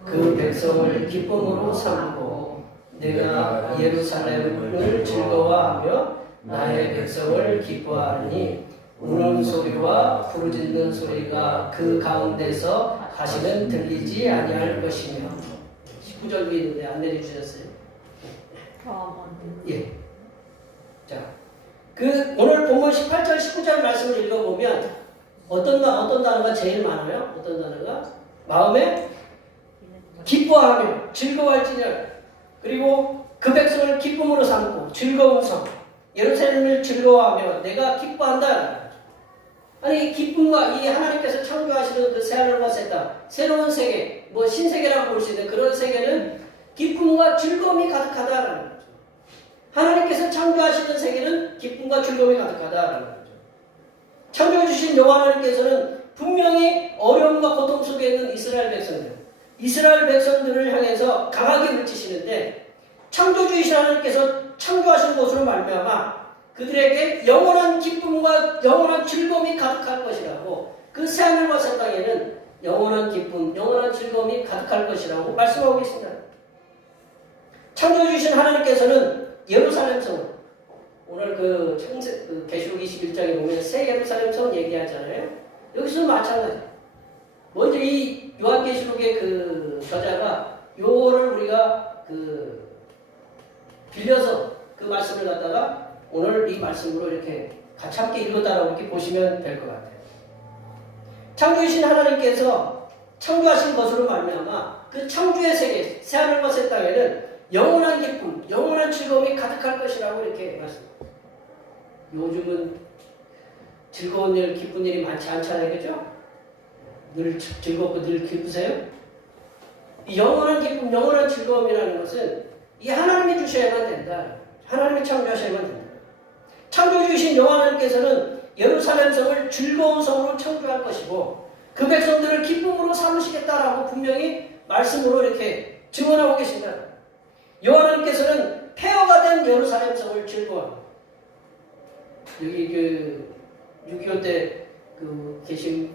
그 백성을 기쁨으로 삼고 내가 예루살렘을 즐거워하며 나의 백성을 기뻐하니 우는 소리와 부르짖는 소리가 그 가운데서 다시는 들리지 아니할 것이며 19절도 있는데 안 내려주셨어요? 예. 자, 오늘 본문 18절, 19절 말씀을 읽어보면 어떤 단어가 제일 많아요? 어떤 단어가? 마음에 기뻐하며 즐거워할지니라. 그리고 그 백성을 기쁨으로 삼고 즐거운 성 예루살렘을 즐거워하며 내가 기뻐한다. 아니 기쁨과 이 하나님께서 창조하시는 그 새하늘과 새 땅, 새로운 세계, 뭐 신세계라고 볼 수 있는 그런 세계는 기쁨과 즐거움이 가득하다라는 거죠. 하나님께서 창조하시는 세계는 기쁨과 즐거움이 가득하다라는 거죠. 창조해 주신 여호와 하나님께서는 분명히 어려움과 고통 속에 있는 이스라엘 백성들을 향해서 강하게 물지시는데 창조주이신 하나님께서 창조하신 것으로 말미암아 그들에게 영원한 기쁨과 영원한 즐거움이 가득할 것이라고 그 새하늘과 새 땅에는 영원한 기쁨, 영원한 즐거움이 가득할 것이라고 말씀하고 계십니다. 창조주이신 하나님께서는 예루살렘 성 오늘 계시록 21장에 보면 새 예루살렘 성 얘기하잖아요. 여기서도 마찬가지. 먼저 이 요한계시록의 그 저자가 요거를 우리가 빌려서 그 말씀을 갖다가 오늘 이 말씀으로 이렇게 같이 함께 읽었다라고 이렇게 보시면 될 것 같아요. 창조이신 하나님께서 창조하신 것으로 말미암아 그 창조의 세계, 새하늘과 새 땅에는 영원한 기쁨, 영원한 즐거움이 가득할 것이라고 이렇게 말씀합니다. 요즘은 즐거운 일, 기쁜 일이 많지 않잖아요, 그죠? 늘 즐겁고 늘 기쁘세요? 이 영원한 기쁨, 영원한 즐거움이라는 것은 이 하나님이 주셔야만 된다. 하나님이 창조하셔야만 된다. 창조주이신 여호와 하나님께서는 예루살렘 성을 즐거운 성으로 창조할 것이고 그 백성들을 기쁨으로 삼으시겠다라고 분명히 말씀으로 이렇게 증언하고 계십니다. 여호와 하나님께서는 폐허가 된 예루살렘 성을 즐거워합니다. 여기 6.25 때 계신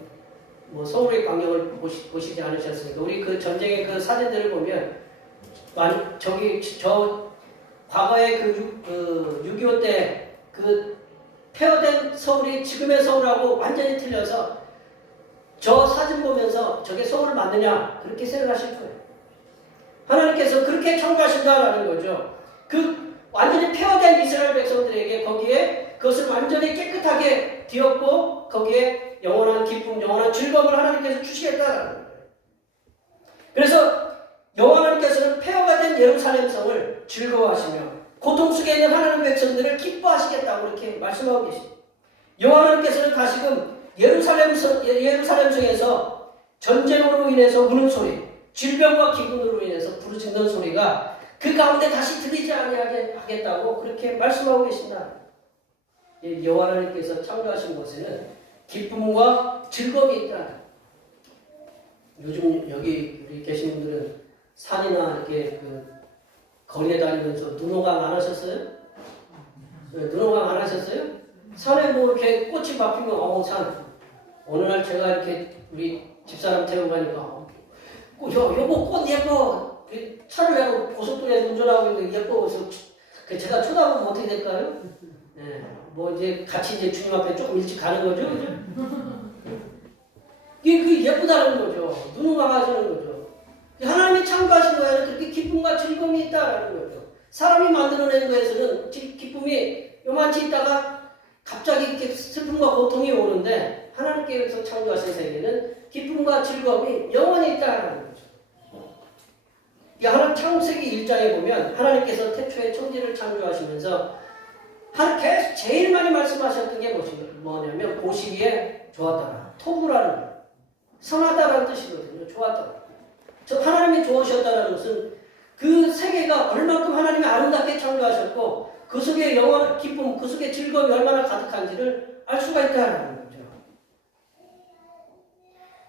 서울의 광경을 보시지 않으셨습니까? 우리 그 전쟁의 그 사진들을 보면 과거에 6.25 때 폐허된 서울이 지금의 서울하고 완전히 틀려서 저 사진 보면서 저게 서울을 맞느냐 그렇게 생각하실 거예요. 하나님께서 그렇게 창조하신다라는 거죠. 완전히 폐허된 이스라엘 백성들에게 거기에 그것을 완전히 깨끗하게 뒤엎고 거기에 영원한 기쁨, 영원한 즐거움을 하나님께서 주시겠다라는 거예요. 그래서 여호와 하나님께서는 폐허가 된 예루살렘 성을 즐거워하시며 고통 속에 있는 하나님 백성들을 기뻐하시겠다고 이렇게 말씀하고 계십니다. 여호와 하나님께서는 다시금 예루살렘 성에서 전쟁으로 인해서 우는 소리, 질병과 기근으로 인해서 부르짖는 소리가 그 가운데 다시 들리지 아니하게 하겠다고 그렇게 말씀하고 계십니다. 여호와 하나님께서 창조하신 곳에는 기쁨과 즐거움이 있다. 요즘 여기 우리 계신 분들은 산이나 이렇게 거리에 다니면서 눈호강 안 하셨어요? 눈호강 안 하셨어요? 산에 이렇게 꽃이 바뀌면 산. 어느 날 제가 이렇게 우리 집사람 태우고 가니까 여보 꽃 예뻐. 차를 내가 고속도로에 운전하고 있는데 예뻐서 제가 쳐다보면 어떻게 될까요? 이제 같이 이제 주님 앞에 조금 일찍 가는 거죠. 이게 예쁘다는 거죠. 눈호강 하시는 거죠. 하나님이 창조하신 거에는 그렇게 기쁨과 즐거움이 있다라는 거죠. 사람이 만들어낸 거에서는 기쁨이 요만치 있다가 갑자기 이렇게 슬픔과 고통이 오는데 하나님께서 창조하신 세계는 기쁨과 즐거움이 영원히 있다라는 거죠. 창세기 1장에 보면 하나님께서 태초에 천지를 창조하시면서 계속 제일 많이 말씀하셨던 게 뭐냐면 보시기에 좋았다라. 토부라는 거예요. 선하다라는 뜻이거든요. 좋았다. 하나님이 좋으셨다는 것은 그 세계가 얼마큼 하나님이 아름답게 창조하셨고 그 속에 영원한 기쁨, 그 속에 즐거움이 얼마나 가득한지를 알 수가 있다는 거죠.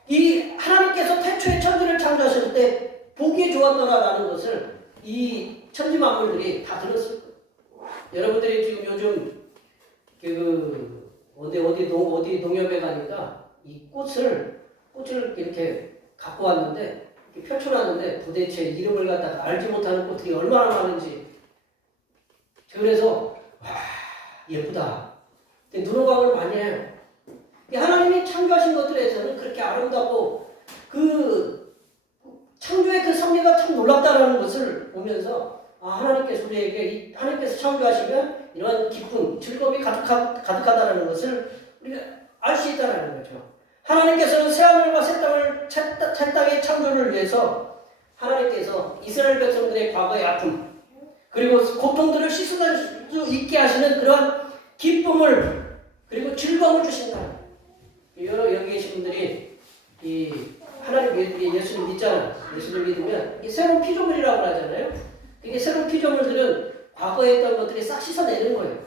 이 하나님께서 태초에 천지를 창조하셨을 때 보기에 좋았더라라는 것을 이 천지 만물들이 다 들었을 거예요. 여러분들이 지금 요즘 어디 농협에 가니까 이 꽃을 이렇게 갖고 왔는데 이렇게 펼쳐놨는데 도대체 이름을 갖다가 알지 못하는 꽃들이 얼마나 많은지. 그래서 예쁘다. 눈호강을 많이 해요. 하나님이 창조하신 것들에서는 그렇게 아름답고 창조의 그 섭리가 참 놀랍다라는 것을 보면서 하나님께서 우리에게 하나님께서 창조하시면 이런 기쁨, 즐거움이 가득하다는 것을 우리가 알 수 있다는 거죠. 하나님께서는 새하늘과 새 땅의 창조를 위해서 하나님께서 이스라엘 백성들의 과거의 아픔 그리고 고통들을 씻어낼 수 있게 하시는 그러한 기쁨을 그리고 즐거움을 주신다. 여기 계신 분들이 이 하나님 예수를 믿잖아요. 예수를 믿으면 이게 새로운 피조물이라고 하잖아요. 이게 새로운 피조물들은 과거에 있던 것들이 싹 씻어내는 거예요.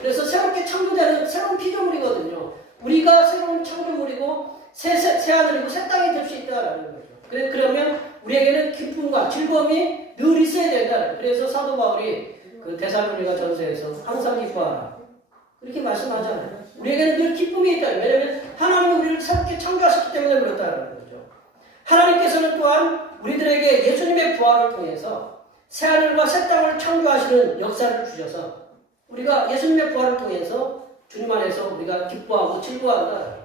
그래서 새롭게 창조되는 새로운 피조물이거든요. 우리가 새로운 창조물이고 새 하늘이고 새 땅이 될 수 있다는 거죠. 그러면 우리에게는 기쁨과 즐거움이 늘 있어야 된다. 그래서 사도 바울이 그 데살로니가 전서에서 항상 기뻐하라 그렇게 말씀하잖아요. 우리에게는 늘 기쁨이 있다. 왜냐하면 하나님이 우리를 새롭게 창조하셨기 때문에 그렇다는 거죠. 하나님께서는 또한 우리들에게 예수님의 부활을 통해서 새하늘과 새 땅을 창조하시는 역사를 주셔서 우리가 예수님의 부활을 통해서 주님 안에서 우리가 기뻐하고 즐거워한다.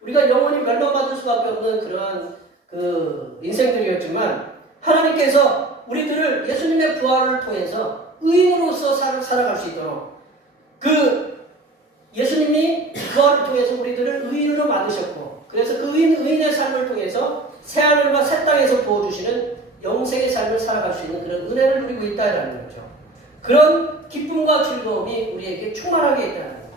우리가 영원히 멸망받을 수밖에 없는 그러한 그 인생들이었지만 하나님께서 우리들을 예수님의 부활을 통해서 의인으로서 살아갈 수 있도록 그 예수님이 부활을 통해서 우리들을 의인으로 만드셨고 그래서 그 의인의 삶을 통해서 새하늘과 새 땅에서 부어주시는 영생의 삶을 살아갈 수 있는 그런 은혜를 누리고 있다는 거죠. 그런 기쁨과 즐거움이 우리에게 충만하게 있다는 거죠.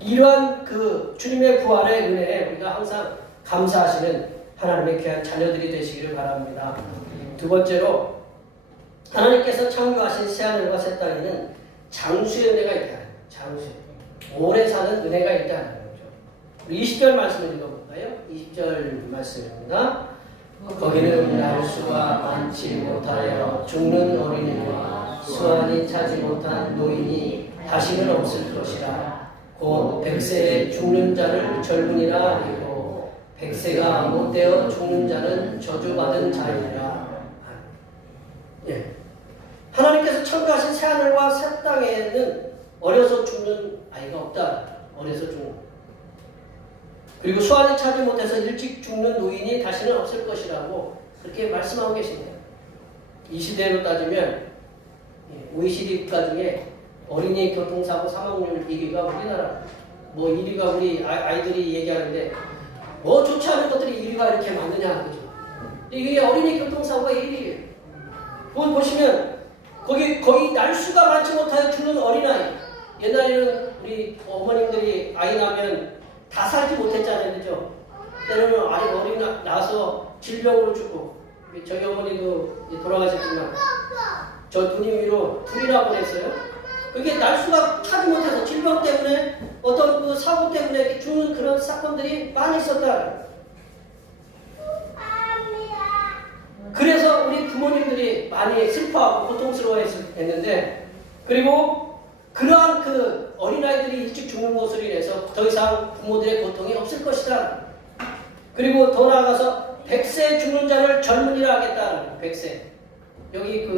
이러한 그 주님의 부활의 은혜에 우리가 항상 감사하시는 하나님의 귀한 자녀들이 되시기를 바랍니다. 두 번째로 하나님께서 창조하신 새하늘과 새 땅에는 장수의 은혜가 있다. 장수. 오래 사는 은혜가 있다는 거죠. 우리 20절 말씀을 읽어볼까요? 20절 말씀입니다. 거기는 날수가 많지 못하여 죽는 어린이와 수완이 차지 못한 노인이 다시는 없을 것이라. 곧 백세에 죽는 자를 젊은이라 하리고 백세가 못되어 죽는 자는 저주받은 자이라. 예. 하나님께서 창조하신 새하늘과 새 땅에는 어려서 죽는 아이가 없다. 어려서 죽는. 그리고 수완이 차지 못해서 일찍 죽는 노인이 다시는 없을 것이라고 그렇게 말씀하고 계십니다. 이 시대로 따지면 OECD 국가 중에 어린이 교통사고 사망률 1위가 우리나라. 뭐 1위가 우리 아이들이 얘기하는데 뭐 좋지 않은 것들이 1위가 이렇게 많느냐, 그죠? 이게 어린이 교통사고가 1위예요. 그걸 보시면 거기 날수가 많지 못하여 죽는 어린아이. 옛날에는 우리 어머님들이 아이 낳으면 다 살지 못했잖아요, 그죠? 때로는 어린이 낳아서 질병으로 죽고, 저희 어머니도 돌아가셨지만 저 누님 위로 둘이나 보냈어요. 그게 날수가 차지 못해서 질병 때문에 어떤 그 사고 때문에 죽는 그런 사건들이 많이 있었다. 그래서 우리 부모님들이 많이 슬퍼하고 고통스러워했는데, 그리고 그러한 그 어린아이들이 일찍 죽는 것으로 인해서 더 이상 부모들의 고통이 없을 것이다. 그리고 더 나아가서 100세 죽는 자를 젊은이라 하겠다. 100세. 여기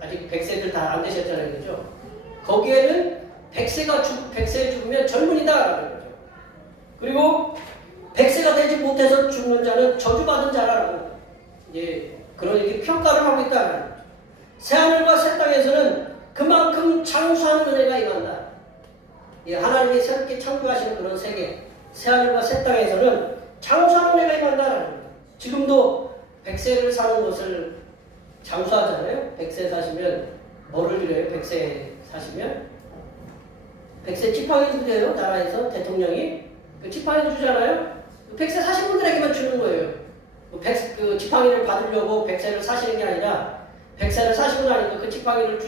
아직 100세들 다 안 되셨잖아요, 그죠? 거기에는 100세에 죽으면 젊은이다. 그러죠. 그리고 100세가 되지 못해서 죽는 자는 저주받은 자라고 그런 이렇게 평가를 하고 있다. 새하늘과 새 땅에서는 그만큼 장수하는 은혜가 임한다. 하나님이 새롭게 창조하시는 그런 세계, 새하늘과 새 땅에서는 장수하는 은혜가 임한다. 지금도 100세를 사는 것을 장수하잖아요. 100세 사시면 뭐를 드려요? 100세 사시면 100세 지팡이도 드려요. 나라에서 대통령이 그 지팡이도 주잖아요. 100세 사신 분들에게만 주는 거예요. 그 지팡이를 받으려고 100세를 사시는 게 아니라 100세를 사시고 나니까 그 지팡이를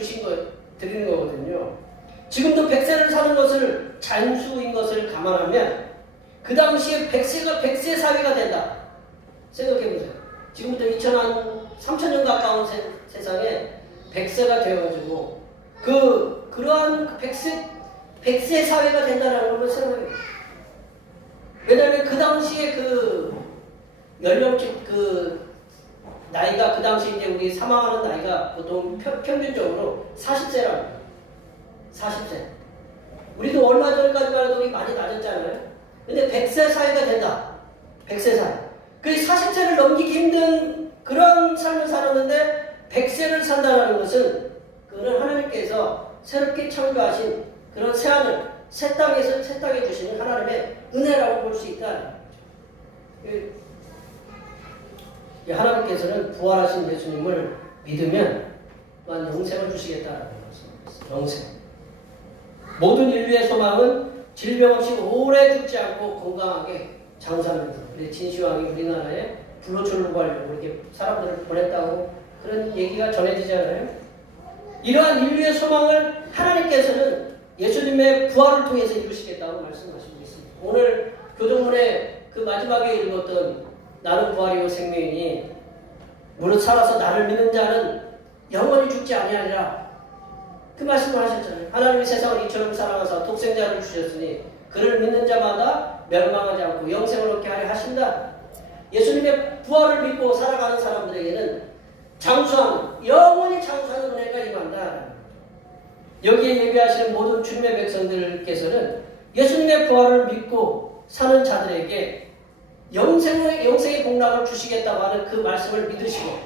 드리는 거거든요. 지금도 100세를 사는 것을 잔수인 것을 감안하면 그 당시에 100세가 100세 사회가 된다. 생각해보세요. 지금부터 3,000년 가까운 세상에 100세가 되어가지고 그러한 100세 사회가 된다는 걸 생각해요. 왜냐하면 그 당시에 연령직 나이가 그 당시 이제 우리 사망하는 나이가 보통 평균적으로 40세랍니다. 40세. 우리도 얼마 전까지만 해도 많이 낮았잖아요. 근데 100세 사회가 된다. 100세 사회. 그 40세를 넘기기 힘든 그런 삶을 살았는데 100세를 산다는 것은 그거는 하나님께서 새롭게 창조하신 그런 새하늘, 새 땅에서 새 땅에 주시는 하나님의 은혜라고 볼 수 있다. 하나님께서는 부활하신 예수님을 믿으면 또한 영생을 주시겠다라는 말씀입니다. 영생. 모든 인류의 소망은 질병 없이 오래 죽지 않고 건강하게 장수하면서 우리 진시황이 우리나라에 불로초를 이렇게 사람들을 보냈다고 그런 얘기가 전해지잖아요. 이러한 인류의 소망을 하나님께서는 예수님의 부활을 통해서 이루시겠다고 말씀하시고 있습니다. 오늘 교동문의 그 마지막에 읽었던 나는 부활이요 생명이니 무릇 살아서 나를 믿는 자는 영원히 죽지 아니하리라. 그 말씀을 하셨잖아요. 하나님이 세상을 이처럼 사랑하사 독생자를 주셨으니 그를 믿는 자마다 멸망하지 않고 영생을 얻게 하려 하신다. 예수님의 부활을 믿고 살아가는 사람들에게는 장수하는, 영원히 장수하는 은혜가 임한다. 여기에 예배하시는 모든 주님의 백성들께서는 예수님의 부활을 믿고 사는 자들에게 영생의 복락을 주시겠다고 하는 그 말씀을 믿으시고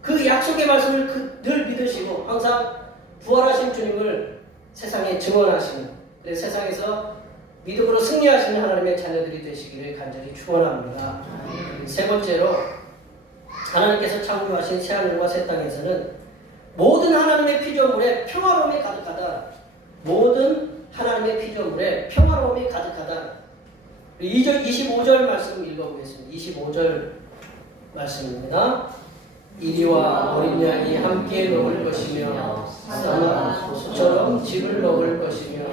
그 약속의 말씀을 늘 믿으시고 항상 부활하신 주님을 세상에 증언하시는, 그래서 세상에서 믿음으로 승리하시는 하나님의 자녀들이 되시기를 간절히 축원합니다. 세 번째로 하나님께서 창조하신 새하늘과 새 땅에서는 모든 하나님의 피조물에 평화로움이 가득하다. 모든 하나님의 피조물에 평화로움이 가득하다. 25절 말씀 읽어보겠습니다. 25절 말씀입니다. 이리와 어린 양이 함께 먹을 것이며 사나 소처럼 즙을 먹을 것이며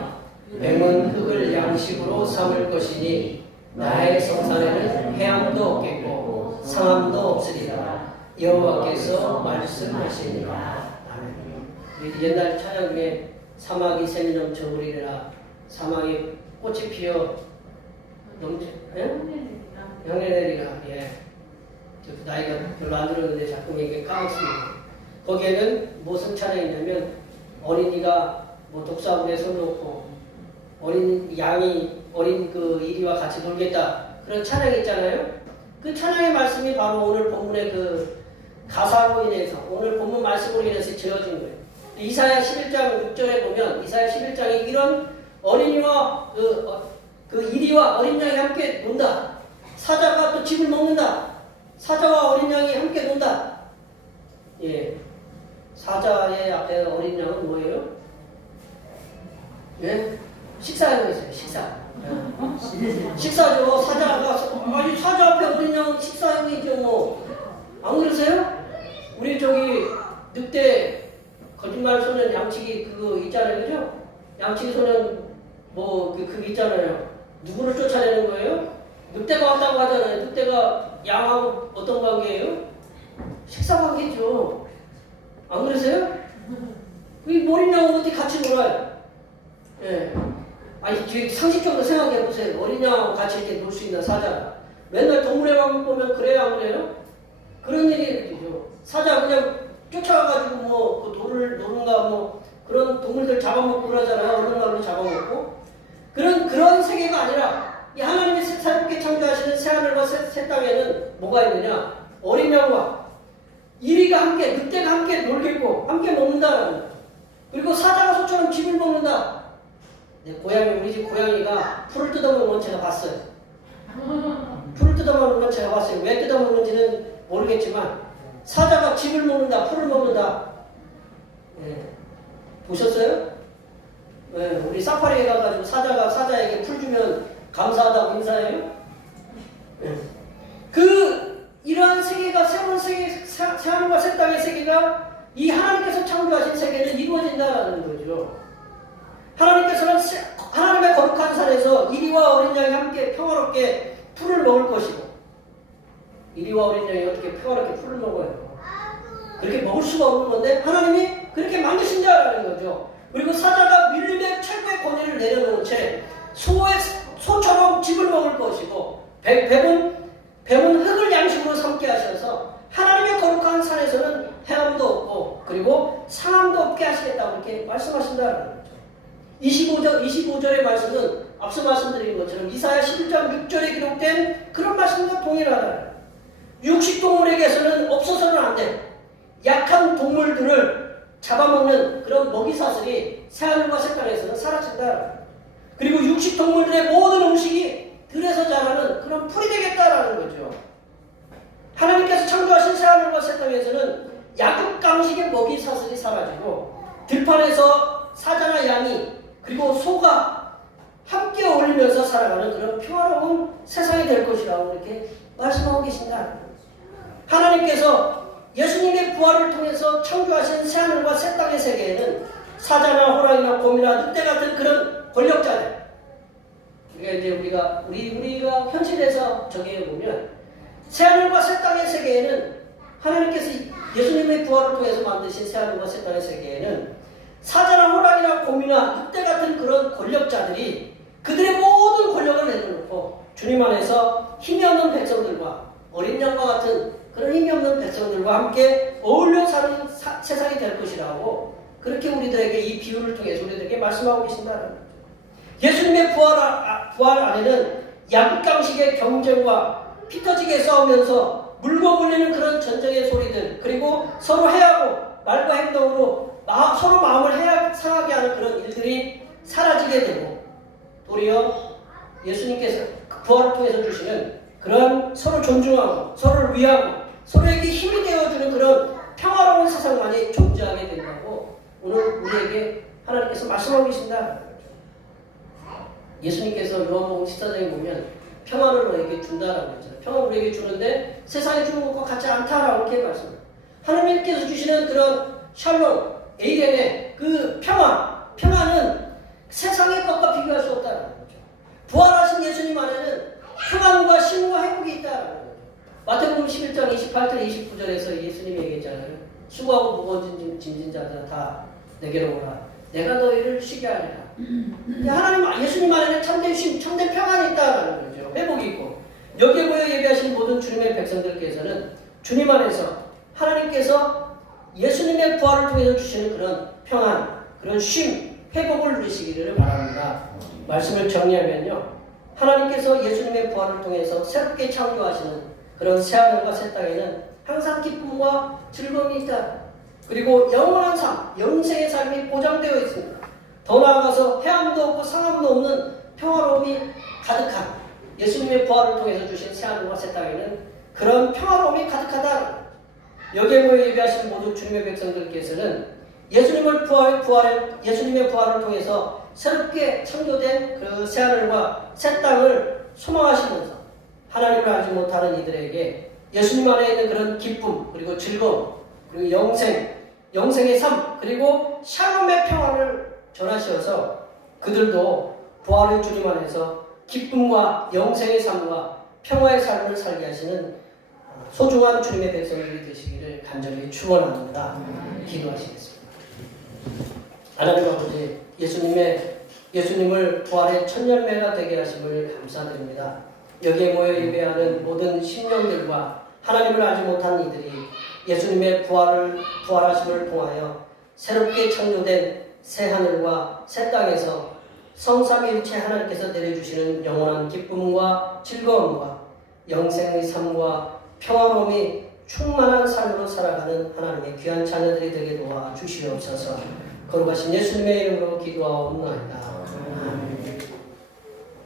뱀은 흙을 양식으로 삼을 것이니 나의 성산에는 해함도 없겠고 상함도 없으리라. 여호와께서 말씀하시니라. 아멘. 옛날 찬양 중에 사막이 샘이 넘쳐 흐리라. 사막에 꽃이 피어 향내 내리라. 예. 나이가 별로 안 들었는데 자꾸 얘기 까먹습니다. 거기에는 무슨 찬양이 있냐면 어린이가 뭐 독사물에 손 놓고 어린 양이 어린 그 이리와 같이 놀겠다. 그런 찬양이 있잖아요. 그 찬양의 말씀이 바로 오늘 본문의 그 가사로 인해서 오늘 본문 말씀으로 인해서 지어진 거예요. 이사야 11장 6절에 보면 이사야 11장이 이런 어린이와 그 이리와 어린 양이 함께 논다. 사자가 또 즙을 먹는다. 사자와 어린 양이 함께 논다. 예. 사자의 앞에 어린 양은 뭐예요? 예? 식사하고 있어요. 식사죠. 사자 앞에 어린 양은 식사용이죠. 뭐. 안 그러세요? 우리 저기 늑대 거짓말 소년 양치기 그거 있잖아요. 그죠? 양치기 소년 뭐 그 있잖아요. 누구를 쫓아내는 거예요? 늑대가 왔다고 하잖아요. 늑대가 양하고 어떤 관계예요? 식사 관계죠. 안 그러세요? 이 어린 양은 어떻게 같이 놀아요? 예. 아니, 뒤에 상식적으로 생각해 보세요. 어린 양하고 같이 이렇게 놀 수 있는 사자. 맨날 동물의 왕국 보면 그래요, 안 그래요? 그런 일이 일어나죠. 사자 그냥 쫓아가가지고 뭐 그 돌을 노는가 뭐 그런 동물들 잡아먹고 그러잖아요. 어느 날로 잡아먹고. 그런 세계가 아니라 이 하나님이 새롭게 창조하시는 새하늘과 새 땅에는 뭐가 있느냐? 어린 양과 이리가 함께, 늑대가 함께 놀겠고 함께 먹는다라는 거죠. 그리고 사자가 소처럼 즙을 먹는다. 우리 집 고양이가 풀을 뜯어먹는 건 제가 봤어요. 풀을 뜯어먹는 건 제가 봤어요. 왜 뜯어먹는지는 모르겠지만 사자가 즙을 먹는다, 풀을 먹는다. 예. 보셨어요? 예. 우리 사파리에 가가지고 사자에게 풀 주면 감사하다고 인사해요? 예. 이러한 세계가 새로운 세계, 새하늘과 새 땅의 세계가 이 하나님께서 창조하신 세계는 이루어진다는 거죠. 하나님께서는 하나님의 거룩한 산에서 이리와 어린 양이 함께 평화롭게 풀을 먹을 것이고, 이리와 어린 양이 어떻게 평화롭게 풀을 먹어요? 그렇게 먹을 수가 없는 건데 하나님이 그렇게 만드신다라는 거죠. 그리고 사자가 밀림의 최고의 권위를 내려놓은 채 소처럼 즙을 먹을 것이고, 뱀은 흙을 양식으로 삼게 하셔서 하나님의 거룩한 산에서는 해함도 없고 그리고 상함도 없게 하시겠다고 이렇게 말씀하신다는 거죠. 25절의 말씀은 앞서 말씀드린 것처럼 이사야 11장 6절에 기록된 그런 말씀과 동일하다. 육식동물에게서는 없어서는 안 돼. 약한 동물들을 잡아먹는 그런 먹이사슬이 새하늘과 새 땅에서는 사라진다. 그리고 육식동물들의 모든 음식이 들에서 자라는 그런 풀이 되겠다라는 거죠. 하나님께서 창조하신 새하늘과 새 땅에서는 약육강식의 먹이사슬이 사라지고 들판에서 사자나 양이 그리고 소가 함께 어울리면서 살아가는 그런 평화로운 세상이 될 것이라고 이렇게 말씀하고 계신다. 하나님께서 예수님의 부활을 통해서 창조하신 새하늘과 새 땅의 세계에는 사자나 호랑이나 곰이나 늑대 같은 그런 권력자들, 우리가 현실에서 정의해 보면 새하늘과 새 땅의 세계에는 하나님께서 예수님의 부활을 통해서 만드신 새하늘과 새 땅의 세계에는 사자나 호랑이나 곰이나 늑대 같은 그런 권력자들이 그들의 모든 권력을 내려놓고 주님 안에서 힘이 없는 백성들과 어린 양과 같은 그런 힘이 없는 백성들과 함께 어울려 사는 세상이 될 것이라고 그렇게 우리들에게 이 비유를 통해서 우리들에게 말씀하고 계신다는 거죠. 예수님의 부활 안에는 약육강식의 경쟁과 피터지게 싸우면서 물고 물리는 그런 전쟁의 소리들, 그리고 서로 해하고 말과 행동으로 서로 마음을 상하게 하는 그런 일들이 사라지게 되고, 도리어 예수님께서 부활을 통해서 주시는 그런 서로 존중하고 서로를 위하고 서로에게 힘이 되어주는 그런 평화로운 세상만이 존재하게 된다고 오늘 우리에게 하나님께서 말씀하고 계신다. 예수님께서 요한복음 14장에 보면 평화를 너에게 준다라고 했잖아요. 평화를 우리에게 주는데 세상에 주는 것과 같지 않다라고 이렇게 말씀합니다. 하나님께서 주시는 그런 샬롬, 에이덴의 그 평화는 세상의 것과 비교할 수 없다는 거죠. 부활하신 예수님 안에는 평안과 힘과 회복이 있다는 거죠. 마태복음 11장 28절 29절에서 예수님이 얘기했잖아요. 수고하고 무거운 짐진 자들 다 내게로 오라. 내가 너희를 쉬게 하리라. 예수님 안에는 참된 쉼, 참된 평안이 있다는 거죠. 회복이 있고, 여기에 모여 예배하신 모든 주님의 백성들께서는 주님 안에서 하나님께서 예수님의 부활을 통해서 주시는 그런 평안, 그런 쉼, 회복을 누리시기를 바랍니다. 말씀을 정리하면요, 하나님께서 예수님의 부활을 통해서 새롭게 창조하시는 그런 새하늘과 새 땅에는 항상 기쁨과 즐거움이 있다. 그리고 영원한 삶, 영생의 삶이 보장되어 있습니다. 더 나아가서 해함도 없고 상함도 없는 평화로움이 가득한 예수님의 부활을 통해서 주신 새하늘과 새 땅에는 그런 평화로움이 가득하다. 여기에 모여 예배하신 모든 주님의 백성들께서는 예수님의 부활을 통해서 새롭게 창조된 그 새하늘과 새 땅을 소망하시면서 하나님을 알지 못하는 이들에게 예수님 안에 있는 그런 기쁨, 그리고 즐거움, 그리고 영생의 삶, 그리고 샬롬의 평화를 전하셔서 그들도 부활의 주님 안에서 기쁨과 영생의 삶과 평화의 삶을 살게 하시는 소중한 주님의 백성들이 되시기를 간절히 축원합니다. 기도하시겠습니다. 하나님 아버지, 예수님을 부활의 첫 열매가 되게 하심을 감사드립니다. 여기에 모여 예배하는 모든 심령들과 하나님을 알지 못한 이들이 예수님의 부활하심을 통하여 새롭게 창조된 새 하늘과 새 땅에서 성삼위일체 하나님께서 내려주시는 영원한 기쁨과 즐거움과 영생의 삶과 평화로움이 충만한 삶으로 살아가는 하나님의 귀한 자녀들이 되게 도와 주시옵소서. 거룩하신 예수님의 이름으로 기도하옵나이다.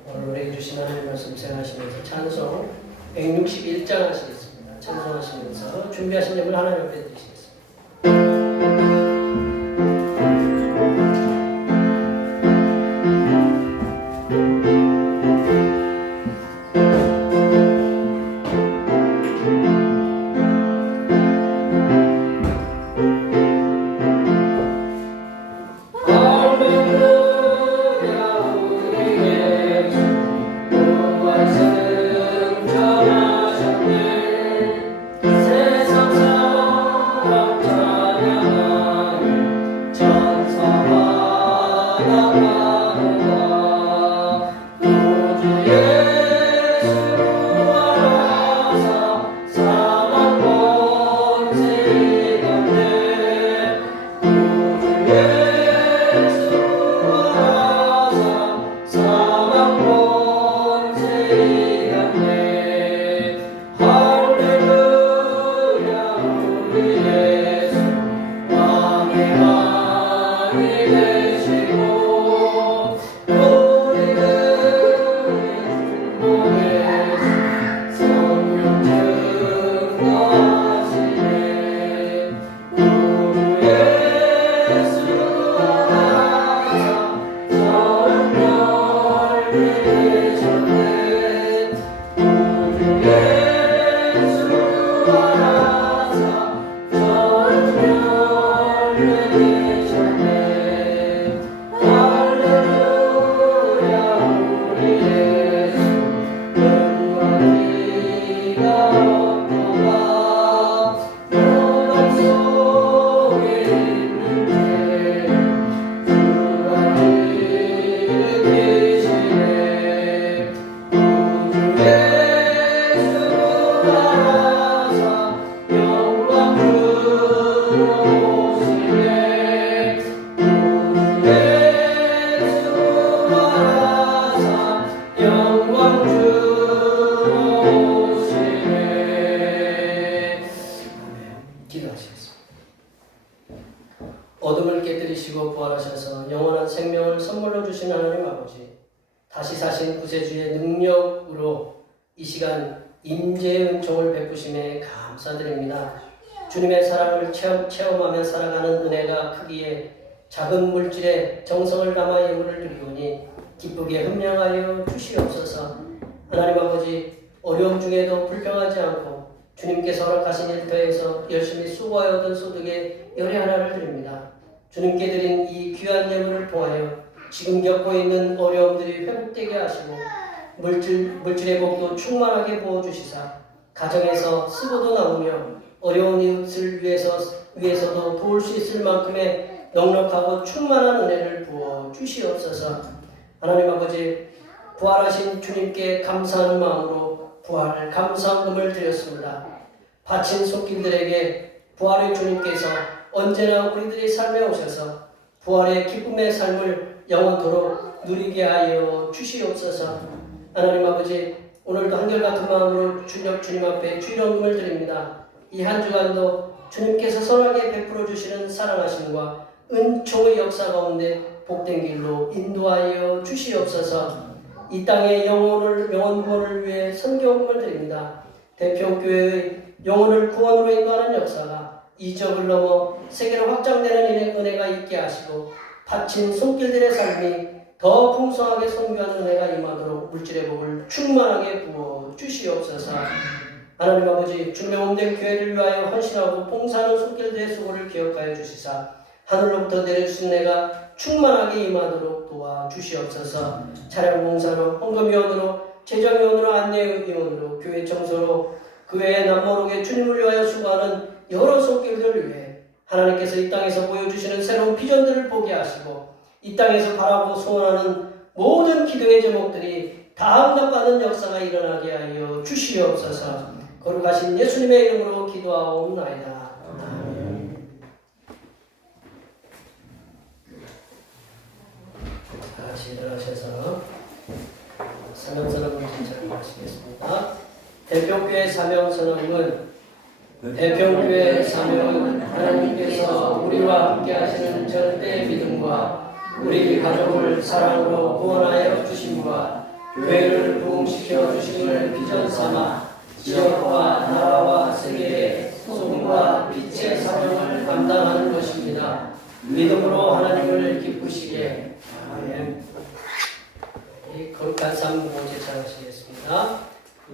오늘 우리에게 주신 하나님의 말씀 생각하시면서 찬송 161장 하시겠습니다. 찬송하시면서 준비하신 예물 하나님 앞에 드리시겠습니다. 세상 사람 아버지, 다시 사신 구세주의 능력으로 이 시간 임재의 은총을 베푸심에 감사드립니다. 주님의 사랑을 체험하며 살아가는 은혜가 크기에 작은 물질에 정성을 담아 예물을 드리오니 기쁘게 흠량하여 주시옵소서. 하나님 아버지, 어려움 중에도 불평하지 않고 주님께서 허락하신 일터에서 열심히 수고하여 얻은 소득의 열의 하나를 드립니다. 주님께 드린 이 귀한 예물을 통하여 지금 겪고 있는 어려움들이 회복되게 하시고 물질의 복도 충만하게 부어주시사 가정에서 쓰고도 남으며 어려운 이웃을 위해서도 도울 수 있을 만큼의 넉넉하고 충만한 은혜를 부어 주시옵소서. 하나님 아버지, 부활하신 주님께 감사하는 마음으로 부활 감사금을 드렸습니다. 바친 손길들에게 부활의 주님께서 언제나 우리들의 삶에 오셔서 부활의 기쁨의 삶을 영원토록 누리게 하여 주시옵소서. 하나님 아버지, 오늘도 한결같은 마음으로 주님 앞에 주일원금을 드립니다. 이 한 주간도 주님께서 선하게 베풀어 주시는 사랑하심과 은총의 역사 가운데 복된 길로 인도하여 주시옵소서. 이 땅의 영원 구원을 위해 선교금을 드립니다. 대평교회의 영혼을 구원으로 인도하는 역사가 이적을 넘어 세계로 확장되는 은혜가 있게 하시고 바친 손길들의 삶이 더 풍성하게 선교하는 은혜가 임하도록 물질의 복을 충만하게 부어 주시옵소서. 하나님 아버지, 주님의 몸된 교회를 위하여 헌신하고 봉사하는 손길들의 수고를 기억하여 주시사 하늘로부터 내려주신 은혜가 충만하게 임하도록 도와주시옵소서. 차량 봉사로, 헌금위원으로, 재정위원으로, 안내위원으로, 교회 청소로, 그 외에 남모르게 주님을 위하여 수고하는 여러 손길들을 위해 하나님께서 이 땅에서 보여주시는 새로운 비전들을 보게 하시고 이 땅에서 바라보고 소원하는 모든 기도의 제목들이 다 응답받는 역사가 일어나게 하여 주시옵소서. 거룩하신 예수님의 이름으로 기도하옵나이다. 아멘. 다 같이 일어나셔서 사명선언을 진행하시겠습니다. 대평교회 사명선언은 대평교회 사명은 하나님께서 우리와 함께 하시는 절대 믿음과 우리 가족을 사랑으로 구원하여 주심과 교회를 부흥시켜 주심을 비전 삼아 지역과 나라와 세계의 소금과 빛의 사명을 감당하는 것입니다. 믿음으로 하나님을 기쁘시게. 아멘. 이 거룩한 삶으로 제창하시겠습니다.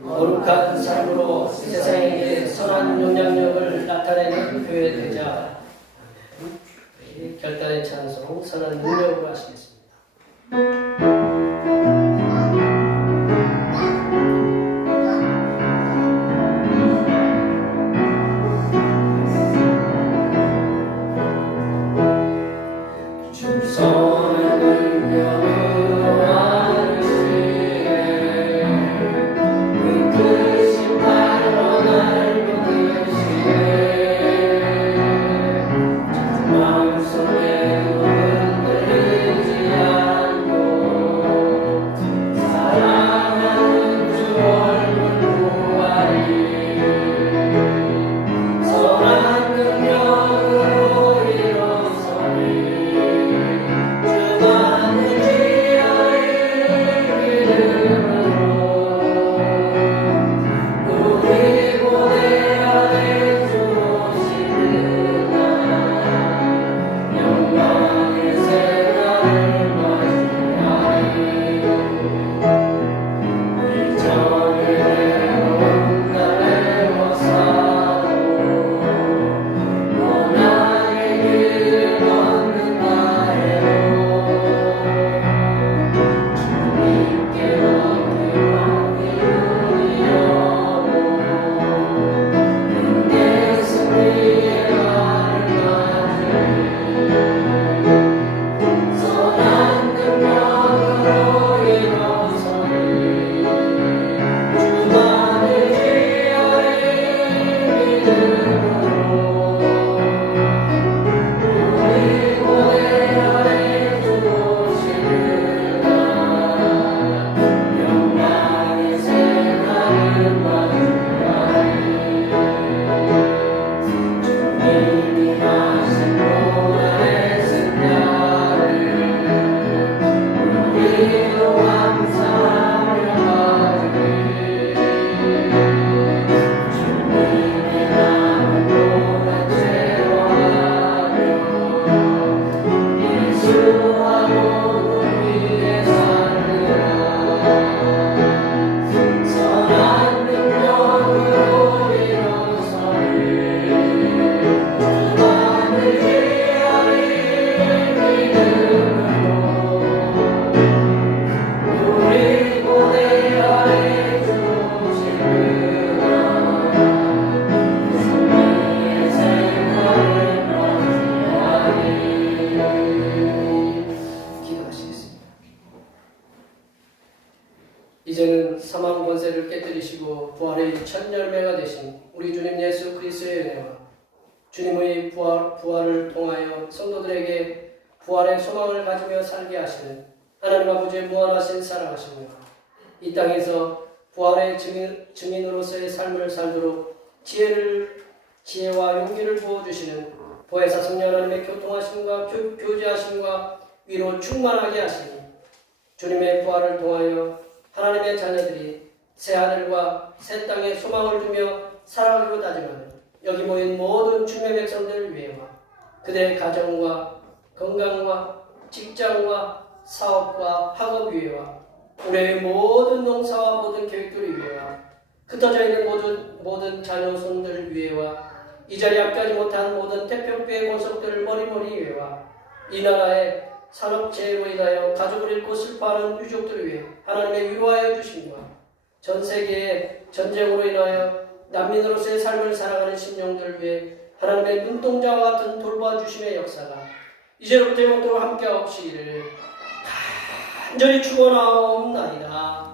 거룩한 삶으로 세상에게 선한 영향력을 나타내는 교회 되자. 결단의 찬송 선한 능력으로 하시겠습니다. 선한 능력으로 하시네 그 팔로 날 부르시네 마음속에 흔들리지 않고 이제는 사망 권세를 깨뜨리시고 부활의 첫 열매가 되신 우리 주님 예수 그리스도의 은혜와 주님의 부활을 통하여 성도들에게 부활의 소망을 가지며 살게 하시는 하나님 아버지의 무한하신 사랑하심과 이 땅에서 부활의 증인으로서의 삶을 살도록 지혜와 용기를 부어주시는 보혜사 성령 하나님의 교통하심과 교제하심과 위로 충만하게 하시니 주님의 부활을 통하여 하나님의 자녀들이 새 하늘과 새 땅에 소망을 두며 살아가기로 다짐하는 여기 모인 모든 주님의 백성들을 위해와 그들의 가정과 건강과 직장과 사업과 학업 위해와 우리의 모든 농사와 모든 계획들을 위해와 흩어져 있는 모든 자녀손들을 위해와 이 자리에 앞가지 못한 모든 태평교의 권속들을 머리머리 위해와 이 나라의 산업재해로 인하여 가족을 잃고 슬퍼하는 유족들을 위해 하나님의 위로하여 주심과 전 세계의 전쟁으로 인하여 난민으로서의 삶을 살아가는 심령들을 위해 하나님의 눈동자와 같은 돌봐주심의 역사가 이제로부터 영원토록 함께하옵시기를 간절히 축원하옵나이다.